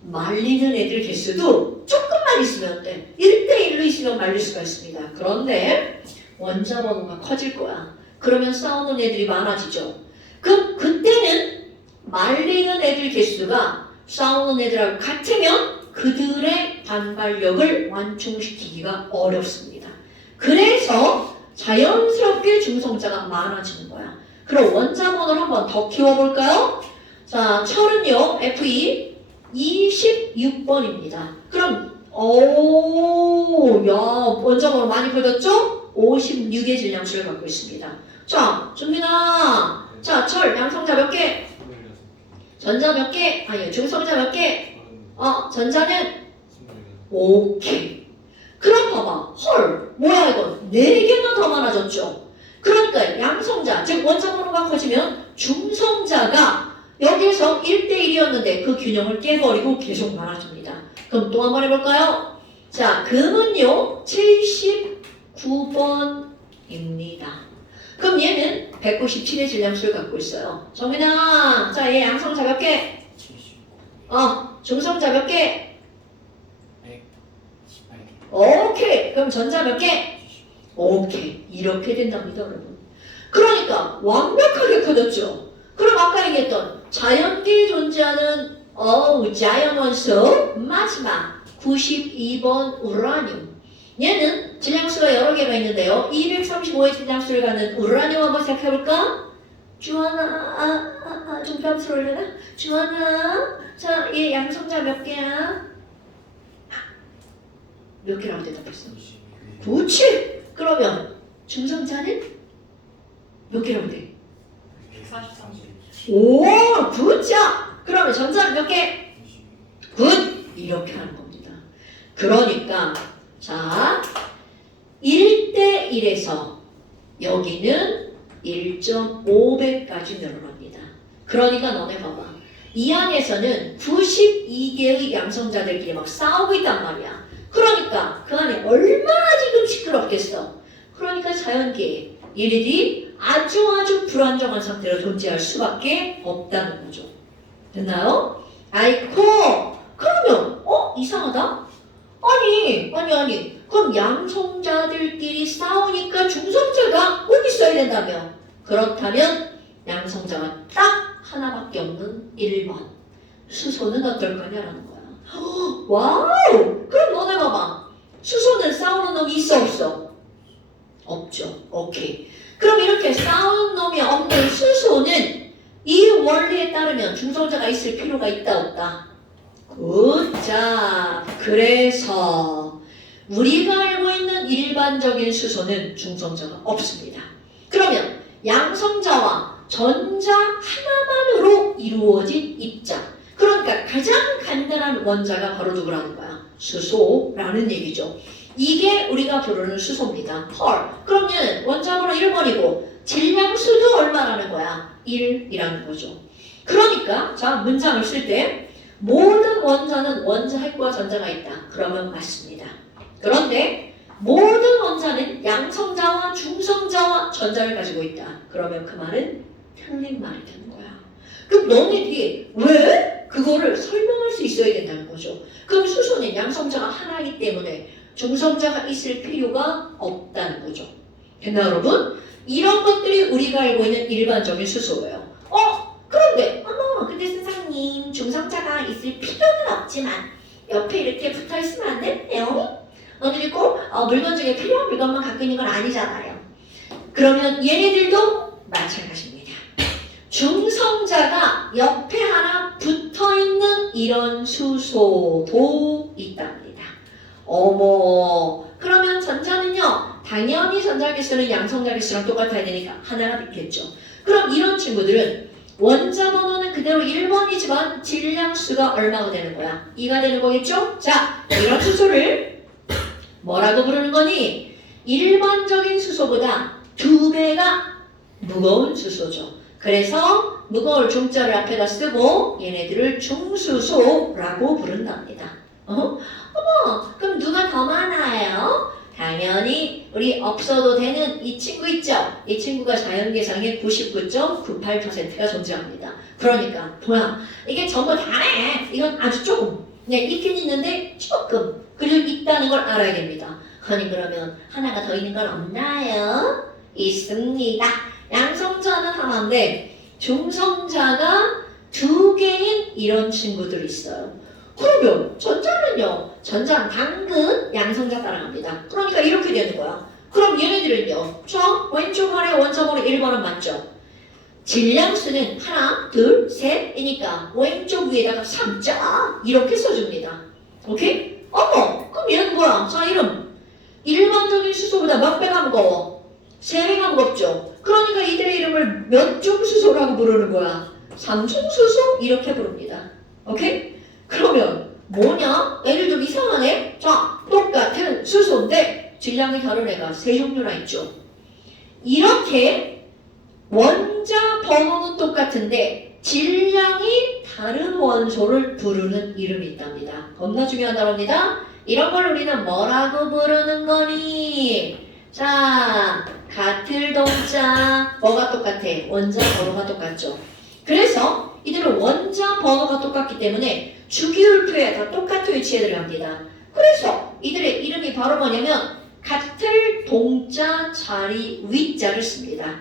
말리는 애들 개수도 조금만 있으면 돼. 1대1로 있으면 말릴 수가 있습니다. 그런데 원자 번호가 커질 거야. 그러면 싸우는 애들이 많아지죠. 그럼 그때는 말리는 애들 개수가 싸우는 애들하고 같으면 그들의 반발력을 완충시키기가 어렵습니다. 그래서 자연스럽게 중성자가 많아지는 거야. 그럼 원자 번호를 한번 더 키워볼까요? 자, 철은요, Fe 26번입니다. 그럼 오, 야, 원점으로 많이 커졌죠? 56의 질량수를 갖고 있습니다. 자, 준민아. 자, 철, 양성자 몇 개? 26개. 전자 몇 개? 아니, 중성자 몇 개? 30개. 전자는? 26개. 오케이. 그럼 봐봐. 헐, 뭐야 이거? 4개나 더 많아졌죠? 그러니까 양성자, 즉 원자번호가 커지면 중성자가 여기에서 1대1이었는데 그 균형을 깨버리고 계속 많아집니다. 그럼 또 한번 해볼까요? 자, 금은요 79번입니다. 그럼 얘는 197의 질량수를 갖고 있어요. 정민아, 자, 얘 양성자 몇 개? 79. 중성자 몇 개? 118개. 오케이. 그럼 전자 몇 개? 오케이. 이렇게 된답니다, 여러분. 그러니까 완벽하게 커졌죠. 그럼 아까 얘기했던 자연계에 존재하는 자연 원소 마지막 92번 우라늄. 얘는 질량수가 여러 개가 있는데요. 235의 질량수를 갖는 우라늄 한번 생각해볼까? 주원아, 좀 깜스러울려나? 주원아, 자, 얘 양성자 몇 개야? 몇 개라고 대답했어? 22개. 그렇지! 그러면 중성자는 몇 개라고 돼? 143. 오! 굿자! 그러면 전자는 몇 개? 22개. 굿! 이렇게 하는 겁니다. 그러니까 자 1대1에서 여기는 1.5배까지 늘어납니다. 그러니까 너네 봐봐. 이 안에서는 92개의 양성자들끼리 막 싸우고 있단 말이야. 그러니까 그 안에 얼마나 지금 시끄럽겠어. 그러니까 자연계에 얘네들이 아주 불안정한 상태로 존재할 수밖에 없다는 거죠. 됐나요? 아이코 그러면 이상하다? 아니 그럼 양성자들끼리 싸우니까 중성자가 꼭 있어야 된다며. 그렇다면 양성자가 딱 하나밖에 없는 1번 수소는 어떨 거냐라는 거야. 와우! 그럼 너네 봐봐. 수소는 싸우는 놈이 있어 없어? 없죠. 오케이. 그럼 이렇게 싸우는 놈이 없는 수소는 이 원리에 따르면 중성자가 있을 필요가 있다 없다? 굿자. 그래서 우리가 알고 있는 일반적인 수소는 중성자가 없습니다. 그러면 양성자와 전자 하나만으로 이루어진 입자. 그러니까 가장 간단한 원자가 바로 누구라는 거야? 수소라는 얘기죠. 이게 우리가 부르는 수소입니다. 헐. 그러면 원자번호 1번이고 질량수도 얼마라는 거야? 1이라는 거죠. 그러니까 자 문장을 쓸 때 모든 원자는 원자 핵과 전자가 있다. 그러면 맞습니다. 그런데 모든 원자는 양성자와 중성자와 전자를 가지고 있다. 그러면 그 말은 틀린 말이 되는 거야. 그럼 너네들이 왜 그거를 설명할 수 있어야 된다는 거죠. 그럼 수소는 양성자가 하나이기 때문에 중성자가 있을 필요가 없다는 거죠. 됐나 여러분? 이런 것들이 우리가 알고 있는 일반적인 수소예요. 그런데 근데 선생님 중성자가 있을 필요는 없지만 옆에 이렇게 붙어있으면 안 되네요. 너희들이 꼭 물건 중에 필요한 물건만 갖고 있는 건 아니잖아요. 그러면 얘네들도 마찬가지입니다. 중성자가 옆에 하나 붙어있는 이런 수소도 있답니다. 어머, 그러면 전자는요 당연히 전자 개수는 양성자 개수랑 똑같아야 되니까 하나가 있겠죠. 그럼 이런 친구들은 원자 번호는 그대로 1번이지만 질량수가 얼마가 되는 거야? 2가 되는 거겠죠? 자, 이런 수소를 뭐라고 부르는 거니? 일반적인 수소보다 2배가 무거운 수소죠. 그래서 무거울 중자를 앞에다 쓰고 얘네들을 중수소라고 부른답니다. 어머, 그럼 누가 더 많아요? 당연히 우리 없어도 되는 이 친구 있죠? 이 친구가 자연계상의 99.98%가 존재합니다. 그러니까 뭐야? 이게 전부 다네. 이건 아주 조금. 네, 있긴 있는데 조금. 그리고 있다는 걸 알아야 됩니다. 아니 그러면 하나가 더 있는 건 없나요? 있습니다. 양성자는 하나인데 중성자가 2개인 이런 친구들이 있어요. 그러면 전자는요? 전자는 당근 양성자 따라갑니다. 그러니까 이렇게 되는 거야. 그럼 얘네들은요? 저 왼쪽 아래 원자번호 1번은 맞죠? 질량수는 하나, 둘, 셋이니까 왼쪽 위에다가 3자 이렇게 써줍니다. 오케이? 어머, 그럼 얘는 뭐야? 자, 이름. 일반적인 수소보다 몇 배가 무거워? 3배가 무겁죠? 그러니까 이들의 이름을 몇 중 수소라고 부르는 거야? 3중 수소? 이렇게 부릅니다. 오케이? 그러면 뭐냐? 얘를 좀 이상하네? 자, 똑같은 수소인데 질량이 다른 애가 3종류나 있죠. 이렇게 원자 번호는 똑같은데 질량이 다른 원소를 부르는 이름이 있답니다. 겁나 중요한 단어입니다. 이런 걸 우리는 뭐라고 부르는 거니? 자, 같을 동자 뭐가 똑같아? 원자 번호가 똑같죠. 그래서 이들은 원자 번호가 똑같기 때문에 주기율표에 다 똑같은 위치에 들어갑니다. 그래서 이들의 이름이 바로 뭐냐면 같을 동자 자리 위자를 씁니다.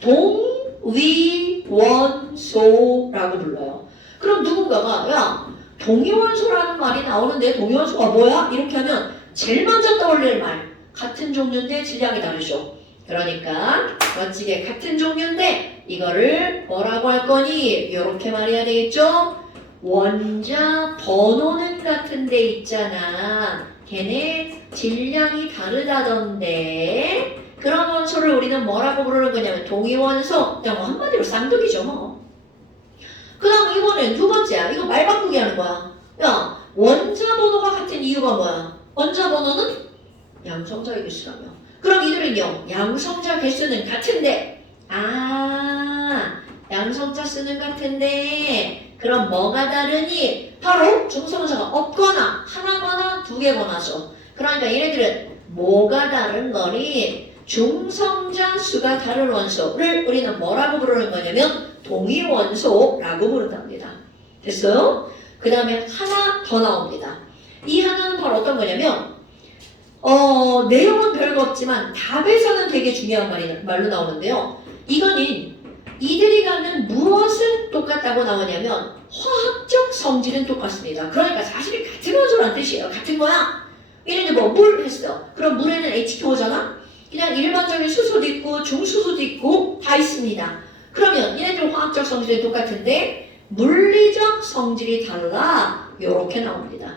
동위원소라고 불러요. 그럼 누군가가 야 동위원소라는 말이 나오는데 동위원소가 뭐야? 이렇게 하면 제일 먼저 떠올릴 말 같은 종류인데 질량이 다르죠. 그러니까 멋지게 같은 종류인데 이거를 뭐라고 할 거니? 이렇게 말해야 되겠죠? 원자 번호는 같은데 있잖아. 걔네 질량이 다르다던데 그런 원소를 우리는 뭐라고 부르는 거냐면 동위원소. 그냥 뭐 한마디로 쌍둥이죠 뭐. 그 다음 이번엔 두 번째야. 이거 말 바꾸기 하는 거야. 야 원자 번호가 같은 이유가 뭐야? 원자 번호는 양성자 개수라며. 그럼 이들은요 양성자 개수는 같은데 양성자 수는 같은데 그럼 뭐가 다르니? 바로 중성자가 없거나 하나거나 두 개거나죠. 그러니까 얘네들은 뭐가 다른 거니? 중성자 수가 다른 원소를 우리는 뭐라고 부르는 거냐면 동위원소라고 부른답니다. 됐어요? 그 다음에 하나 더 나옵니다. 이 하나는 바로 어떤 거냐면 내용은 별거 없지만 답에서는 되게 중요한 말로 나오는데요. 이거는 이들이 갖는 무엇은 똑같다고 나오냐면 화학적 성질은 똑같습니다. 그러니까 사실 같은 원소란 뜻이에요. 같은 거야. 예를 들어 물 했어. 그럼 물에는 H2O잖아. 그냥 일반적인 수소도 있고 중수소도 있고 다 있습니다. 그러면 얘네들 화학적 성질이 똑같은데 물리적 성질이 달라. 요렇게 나옵니다.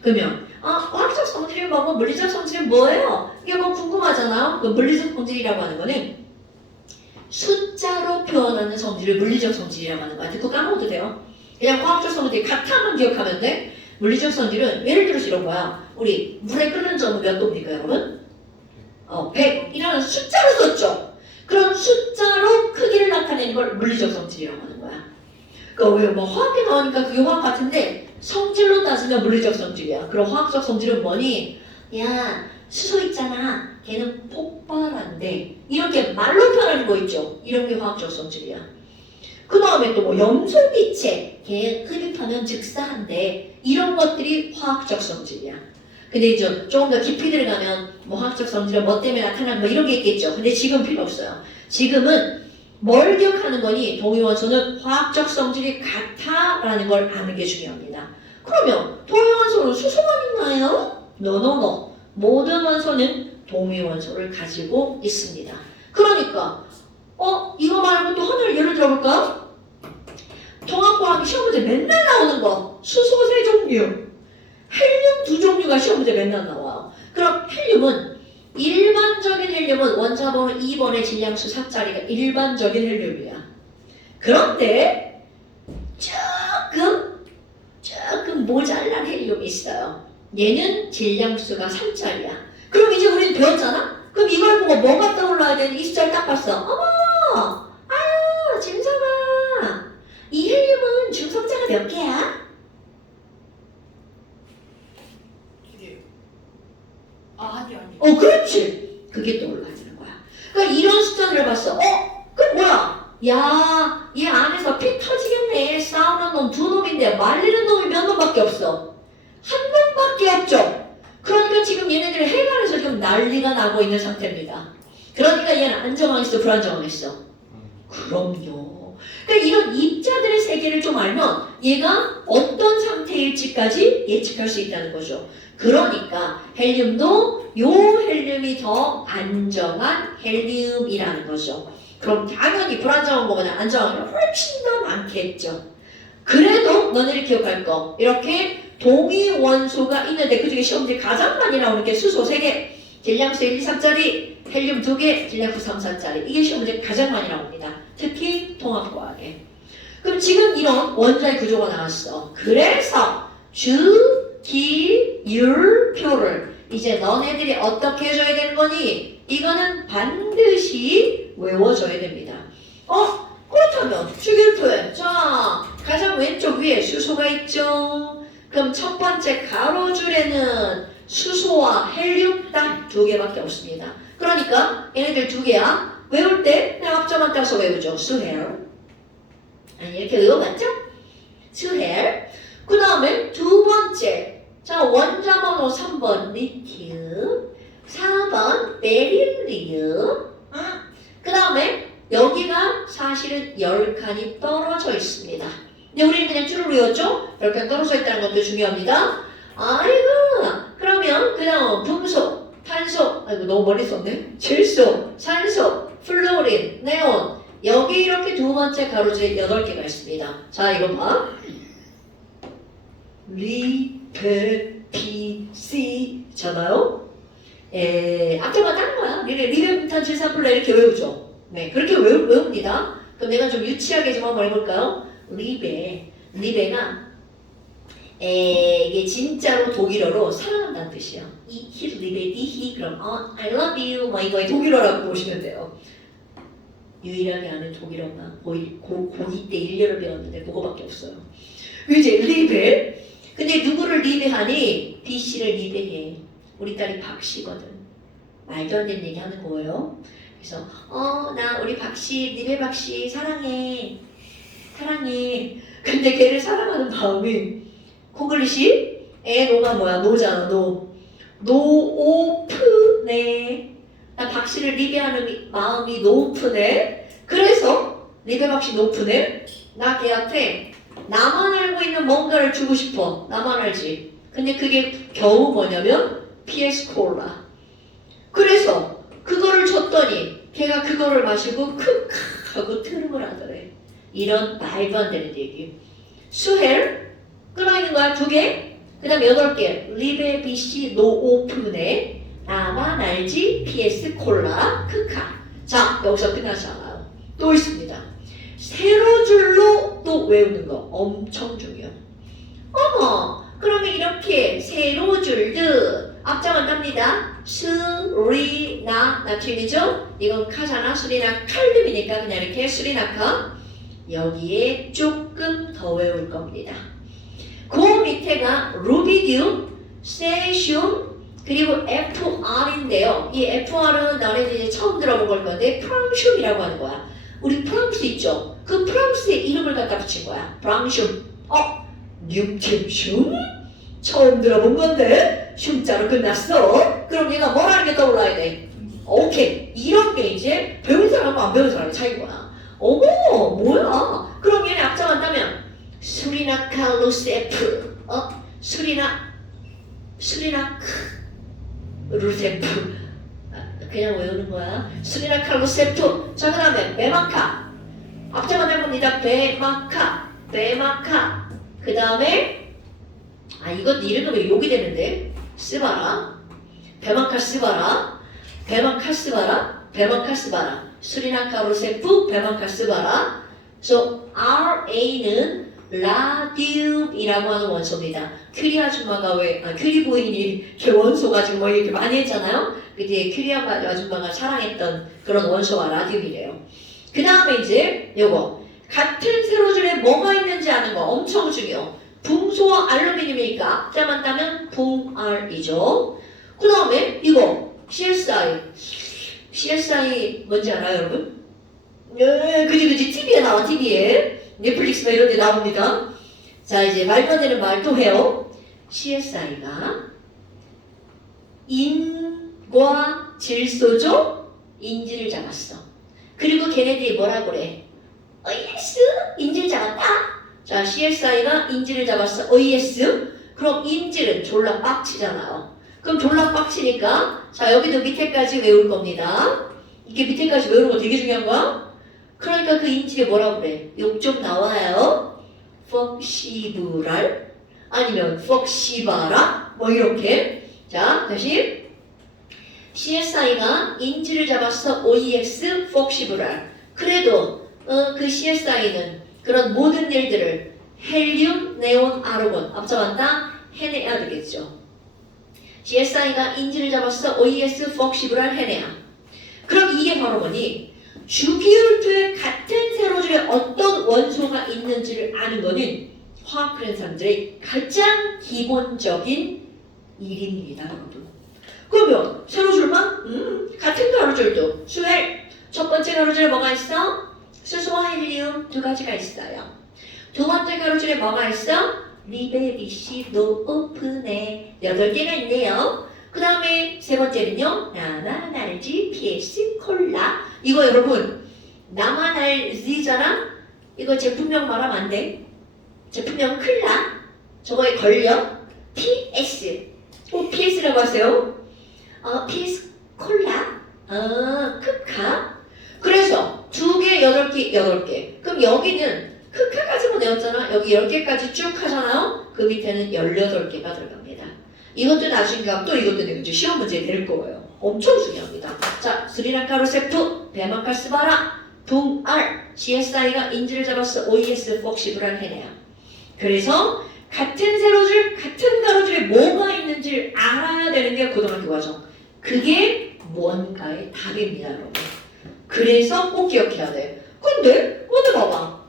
그러면 화학적 성질이 뭐고 물리적 성질이 뭐예요? 이게 뭐 궁금하잖아요. 그 물리적 성질이라고 하는 거는 숫자로 표현하는 성질을 물리적 성질이라고 하는 거야. 듣고 까먹어도 돼요. 그냥 화학적 성질이 같아만 기억하면 돼. 물리적 성질은 예를 들어서 이런 거야. 우리 물에 끓는 점은 몇 도입니까 여러분? 100이라는 숫자로 썼죠. 그런 숫자로 크기를 나타내는 걸 물리적 성질이라고 하는 거야. 그러니까 왜 뭐 화학이 나오니까 그게 화학 같은데 성질로 따지면 물리적 성질이야. 그럼 화학적 성질은 뭐니? 야 수소 있잖아. 걔는 폭발한대. 이렇게 말로 표현하는 거 있죠. 이런 게 화학적 성질이야. 그 다음에 또 뭐 염소기체. 걔 흡입하면 즉사한대. 이런 것들이 화학적 성질이야. 근데 이제 조금 더 깊이 들어가면 뭐 화학적 성질은 뭐 때문에 나타나는 뭐 이런 게 있겠죠. 근데 지금 필요 없어요. 지금은 뭘 기억하는 거니? 동위원소는 화학적 성질이 같아라는 걸 아는 게 중요합니다. 그러면 동위원소는 수소만 있나요? 노노노. 모든 원소는 동위원소를 가지고 있습니다. 그러니까 이거 말고 또 하나를 예를 들어볼까? 통합과학이 시험 문제 맨날 나오는 거. 수소 3종류, 헬륨 2종류가 시험 문제 맨날 나와요. 그럼 헬륨은 일반적인 헬륨은 원자번호 2번의 질량수 4짜리가 일반적인 헬륨이야. 그런데 조금 모자란 헬륨이 있어요. 얘는 질량수가 3짜리야. 그럼 이제 우리는 배웠잖아? 그럼 이걸 보고 뭐가 떠올라야 되는 20절 딱 봤어. 어머! 아유, 짐성아! 이 헬륨은 중성자가 몇 개야? 이게 아니 그렇지. 그게 떠올라야 되는 거야. 그러니까 이런 숫자를 봤어. 그 뭐야? 야, 얘 안에서 피 터지겠네. 싸우는 놈 2놈인데 말리는 놈이 몇 놈밖에 없어. 한 놈밖에 없죠. 그러니까 지금 얘네들이 해관에서 지금 난리가 나고 있는 상태입니다. 그러니까 얘는 안정하겠어, 불안정하겠어? 그럼요. 그러니까 이런 입자들의 세계를 좀 알면 얘가 어떤 상태일지까지 예측할 수 있다는 거죠. 그러니까 헬륨도 요 헬륨이 더 안정한 헬륨이라는 거죠. 그럼 당연히 불안정한 거보다 안정한 게 훨씬 더 많겠죠. 그래도 너네를 기억할 거 이렇게 동위 원소가 있는데 그중에 시험 문제 가장 많이 나오는 게 수소 3개, 질량수 1, 2, 3짜리, 헬륨 2개, 질량수 3, 4짜리. 이게 시험 문제 가장 많이 나옵니다. 특히 통합과학에. 그럼 지금 이런 원자의 구조가 나왔어. 그래서 주, 기, 율, 표를 이제 너네들이 어떻게 해줘야 되는 거니? 이거는 반드시 외워줘야 됩니다. 그렇다면 주기율표에 자 가장 왼쪽 위에 수소가 있죠. 그럼 첫 번째 가로줄에는 수소와 헬륨 딱 2개밖에 없습니다. 그러니까 얘네들 2개야. 외울 때 그냥 앞자만 따서 외우죠. 수헬. 아니 이렇게 외워봤죠? 수헬. 그 다음에 두 번째 자 원자 번호 3번 리튬, 4번 베릴리움. 그 다음에 여기가 사실은 10칸이 떨어져 있습니다. 근데 우리는 그냥 줄을 외웠죠? 10칸 떨어져 있다는 것도 중요합니다. 아이고 그러면 그 다음 금속, 탄소, 아이고 너무 멀리 썼네. 질소, 산소, 플로린, 네온. 여기 이렇게 두 번째 가로줄에 8개가 있습니다. 자 이거 봐. 리페티시잖아요. 앞에만 따는 거야. 리베부탄 질산플라 이렇게 외우죠. 네, 그렇게 외웁니다. 그럼 내가 좀 유치하게 좀 한번 해볼까요? 리베가 이게 진짜로 독일어로 사랑한다는 뜻이에요. 리베 그럼 I love you 뭐 이거 독일어라고 보시면 돼요. 유일하게 아는 독일어가 고2 때 1년을 배웠는데 그거밖에 없어요. 이제 리베. 근데 누구를 리베하니? BC를 리베해. 우리 딸이 박씨거든. 말도 안 되는 얘기 하는 거예요. 그래서 나 우리 박씨, 리베 박씨 사랑해. 근데 걔를 사랑하는 마음이 콩글리시? 노가 뭐야? 노잖아. 노오프네. 나 박씨를 리베하는 마음이 노프네. 그래서 리베 박씨 노프네. 나 걔한테 나만 알고 있는 뭔가를 주고 싶어. 나만 알지. 근데 그게 겨우 뭐냐면 PS 콜라. 그래서 그거를 줬더니 걔가 그거를 마시고 크크 하고 트름을 하더래. 이런 말도 안 되는 얘기. 수헬 끊어있는 거야 2개. 그 다음 8개. 리베 BC 노오프네. 나만 알지 PS 콜라 크카. 자 여기서 끝나지 않아요. 또 있습니다. 세로줄로 또 외우는 거 엄청 중요해요. 그러면 이렇게 세로줄들 앞자만 땁니다. 수리나 나트륨이죠? 이건 카잖아. 수리나 칼륨이니까 그냥 이렇게 수리나카. 여기에 조금 더 외울 겁니다. 그 밑에가 루비디움, 세슘, 그리고 FR인데요. 이 FR은 너네들이 이제 처음 들어본 걸 건데 프랑슘이라고 하는 거야. 우리 프랑스 있죠? 그 프랑스의 이름을 갖다 붙인 거야. 프랑슘. 뉴템슘? 처음 들어본 건데 슘자로 끝났어. 그럼 얘가 뭐라는 게 떠올라야 돼? 오케이. 이런 게 이제 배운 사람과 안 배운 사람의 차이인 거야. 어머 뭐야? 그럼 얘네 앞자만 따면 수리나칼로세프 루세프 그냥 외우는 거야. 수리나칼로세프. 자 그 다음에 베마카 앞자만 할 겁니다. 베마카 그 다음에 이것 이름은 왜 욕이 되는데 스바라 베마카스바라 수리나카로세프 베마카스바라. 그래서 RA는 라듐이라고 하는 원소입니다. 큐리 아줌마가 큐리 부인이 원소 가지고 뭐 이렇게 많이 했잖아요. 그때 큐리 아줌마가 사랑했던 그런 원소가 라듐이래요. 그 다음에 이제 요거 같은 세로줄에 뭐가 있는지 아는 거 엄청 중요해요. 붕소와 알루미늄이니까 앞자만 따면 붕알이죠. 그 다음에 이거 CSI 뭔지 알아요 여러분? 그지 TV에 나와. TV에 넷플릭스나 이런 데 나옵니다. 자 이제 말도 안 되는 말 또 해요. CSI가 인과 질소죠? 인지를 잡았어. 그리고 걔네들이 뭐라 그래? OES? 인지를 잡았다? 자 CSI가 인지를 잡았어. OES? 그럼 인지는 졸라 빡치잖아요. 그럼 졸라 빡치니까 자 여기도 밑에까지 외울 겁니다. 이게 밑에까지 외우는 거 되게 중요한 거야. 그러니까 그 인질이 뭐라고 그래? 욕 좀 나와요. 펑시브랄. 아니면 폭시바라 뭐 이렇게. 자, 다시 CSI가 인지를 잡았어. OEX 폭시브랄. 그래도 그 CSI는 그런 모든 일들을 헬륨, 네온, 아르곤 앞서간다 해내야 되겠죠. CSI가 인지를 잡았어. OEX 폭시브랄 해내야. 그럼 이게 바로 뭐니? 주기율표에 같은 세로줄에 어떤 원소가 있는지를 아는 거는 화학하는 사람들의 가장 기본적인 일입니다, 여러분. 그러면 세로줄만? 같은 가로줄도 수헬 첫 번째 가로줄에 뭐가 있어? 수소와 헬륨 두 가지가 있어요. 두 번째 가로줄에 뭐가 있어? 리베리시 노오픈에 8개가 있네요. 그 다음에 세 번째는요. 나마날지 PS 콜라. 이거 여러분 나마날지잖아. 이거 제품명 말하면 안 돼. 제품명 큰일 나. 저거에 걸려. PS. PS라고 하세요. PS 콜라. 크카. 그래서 2개, 8개, 8개. 그럼 여기는 크카까지만 외웠잖아. 여기 10개까지 쭉 하잖아요. 그 밑에는 18개가 들어갑니다. 이것도 나중에 가면 또 이것도 내가 시험 문제에 될 거예요. 엄청 중요합니다. 자, 스리랑카 로세프, 베마카스바라, 붕알, CSI가 인지를 잡았어. OES 폭시브랄 해내야. 그래서 같은 세로줄, 같은 가로줄에 뭐가 있는지를 알아야 되는 게 고등학교 과정. 그게 뭔가의 답입니다, 여러분. 그래서 꼭 기억해야 돼. 근데 오늘 봐봐.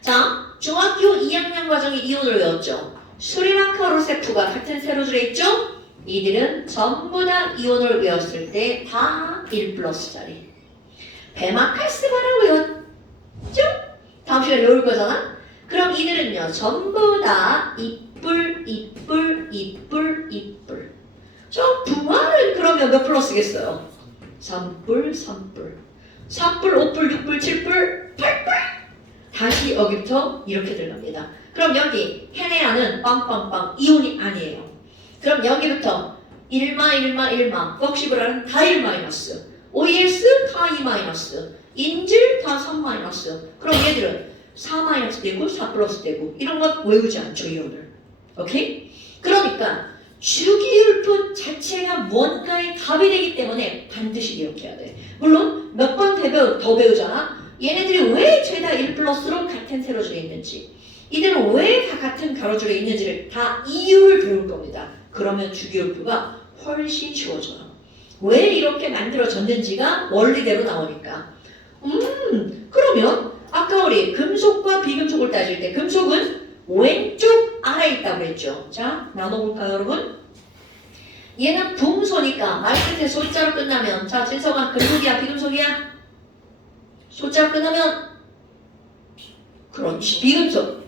자, 중학교 2학년 과정에 이온을 외웠죠. 수리랑카 로세프가 같은 세로줄에 있죠? 이들은 전부 다 이온을 외웠을 때 다 1+짜리. 베마칼스바라 외웠죠? 다음 시간에 외울 거잖아? 그럼 이들은요, 전부 다 이뿔. 저 붕알은 그러면 몇 플러스겠어요? 3뿔. 4뿔, 5뿔, 6뿔, 7뿔, 8뿔. 다시 여기부터 이렇게 들어갑니다. 그럼 여기 헤네아는 빵빵빵 이온이 아니에요. 그럼 여기부터 1마, 폭시브랄은 다 1-, OES 다 2-, 인질 다 3-. 그럼 얘들은 4- 되고 4+ 되고 이런 것 외우지 않죠, 이온을. 오케이? 그러니까 주기율표 자체가 뭔가의 답이 되기 때문에 반드시 기억해야 돼. 물론 몇 번 더 배우잖아. 얘네들이 왜 죄다 1+로 같은 세로줄에 있는지, 이들은 왜 다 같은 가로줄에 있는지를 다 이유를 배울 겁니다. 그러면 주기율표가 훨씬 쉬워져요. 왜 이렇게 만들어졌는지가 원리대로 나오니까. 그러면 아까 우리 금속과 비금속을 따질 때 금속은 왼쪽 아래에 있다고 했죠. 자, 나눠볼까요, 여러분? 얘는 붕소니까 말 끝에 소자로 끝나면, 자, 진서가 금속이야, 비금속이야? 소자로 끝나면 그렇지, 비금속.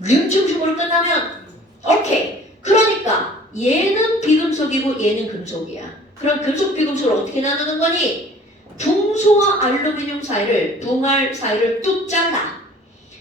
륨충충으로 끝나면 오케이. 그러니까 얘는 비금속이고 얘는 금속이야. 그럼 금속 비금속을 어떻게 나누는 거니? 붕소와 알루미늄 사이를, 붕알 사이를 뚝 잘라.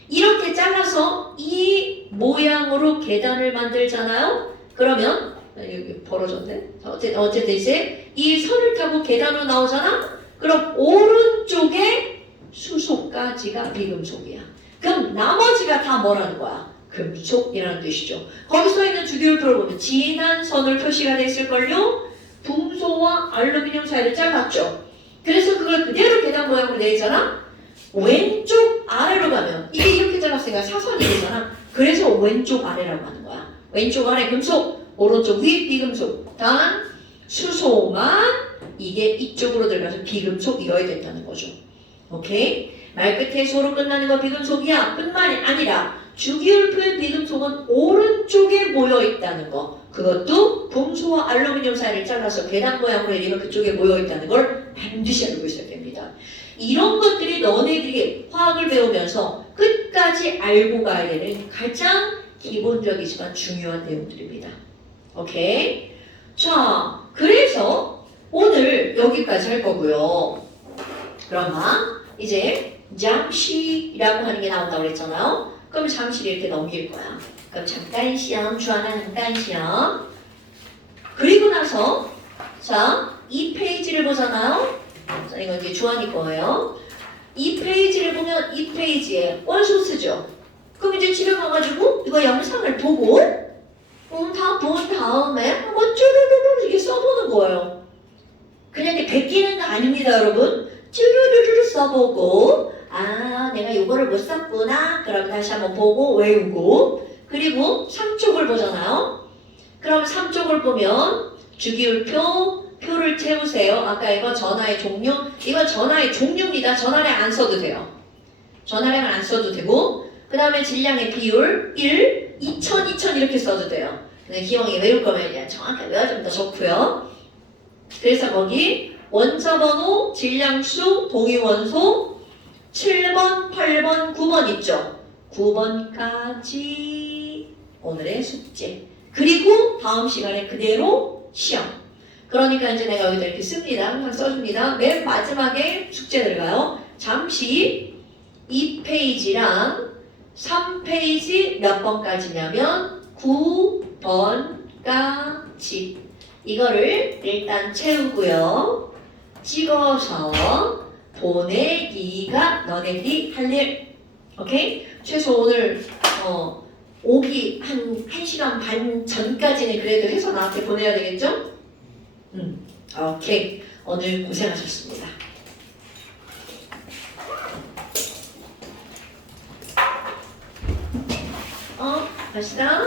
이렇게 잘라서 이 모양으로 계단을 만들잖아요. 그러면 여기 벌어졌네. 어쨌든 이제 이 선을 타고 계단으로 나오잖아. 그럼 오른쪽에 수소까지가 비금속이야. 그럼 나머지가 다 뭐라는 거야? 금속이라는 뜻이죠. 거기 써 있는 주기율표를 보면 진한 선을 표시가 돼 있을걸요? 붕소와 알루미늄 사이를 잘랐죠. 그래서 그걸 그대로 계단 모양으로 내잖아. 왼쪽 아래로 가면 이게 이렇게 잘랐으니까 사선이 되잖아. 그래서 왼쪽 아래라고 하는 거야. 왼쪽 아래 금속, 오른쪽 위 비금속. 단 수소만 이게 이쪽으로 들어가서 비금속이어야 된다는 거죠. 오케이? 말 끝에 소로 끝나는 거 비금속이야. 뿐만이 아니라 주기율표의 비금속은 오른쪽에 모여 있다는 거. 그것도 붕소와 알루미늄 사이를 잘라서 계단 모양으로 이렇게 그쪽에 모여 있다는 걸 반드시 알고 있어야 됩니다. 이런 것들이 너네들이 화학을 배우면서 끝까지 알고 가야 되는 가장 기본적이지만 중요한 내용들입니다. 오케이? 자, 그래서 오늘 여기까지 할 거고요. 그러면 이제 잠시라고 하는 게 나온다고 그랬잖아요. 그럼 잠시 이렇게 넘길 거야. 그럼 잠깐 시험, 주하나 잠깐 시험. 그리고 나서 자, 이 페이지를 보잖아요. 자, 이건 이제 주한이 거예요. 이 페이지를 보면 이 페이지에 원소 쓰죠. 그럼 이제 집에 가가지고 이거 영상을 보고 다 본 다음에 한번 쭈루루루 이렇게 써보는 거예요. 그냥 이렇게 베끼는 거 아닙니다, 여러분. 쭈루루루 써보고 아 내가 이거를 못 썼구나. 그럼 다시 한번 보고 외우고 그리고 3쪽을 보잖아요. 그럼 3쪽을 보면 주기율표 표를 채우세요. 아까 이거 전화의 종류 이건 전화의 종류입니다. 전화량 안 써도 돼요. 전화량을 안 써도 되고 그 다음에 질량의 비율 1, 2000, 2000 이렇게 써도 돼요. 근데 기왕에 외울 거면 이제 정확하게 외워주면 더 좋고요. 그래서 거기 원자번호, 질량수, 동위원소 7번, 8번, 9번 있죠. 9번까지 오늘의 숙제. 그리고 다음 시간에 그대로 시험. 그러니까 이제 내가 여기다 이렇게 씁니다. 항상 써줍니다. 맨 마지막에 숙제 들어가요. 잠시 2페이지랑 3페이지 몇 번까지냐면 9번까지 이거를 일단 채우고요. 찍어서 보내기가 너네들이 할 일. 오케이? 최소 오늘 오기 한 1시간 반 전까지는 그래도 해서 나한테 보내야 되겠죠? 오케이. 오늘 고생하셨습니다. 갑시다.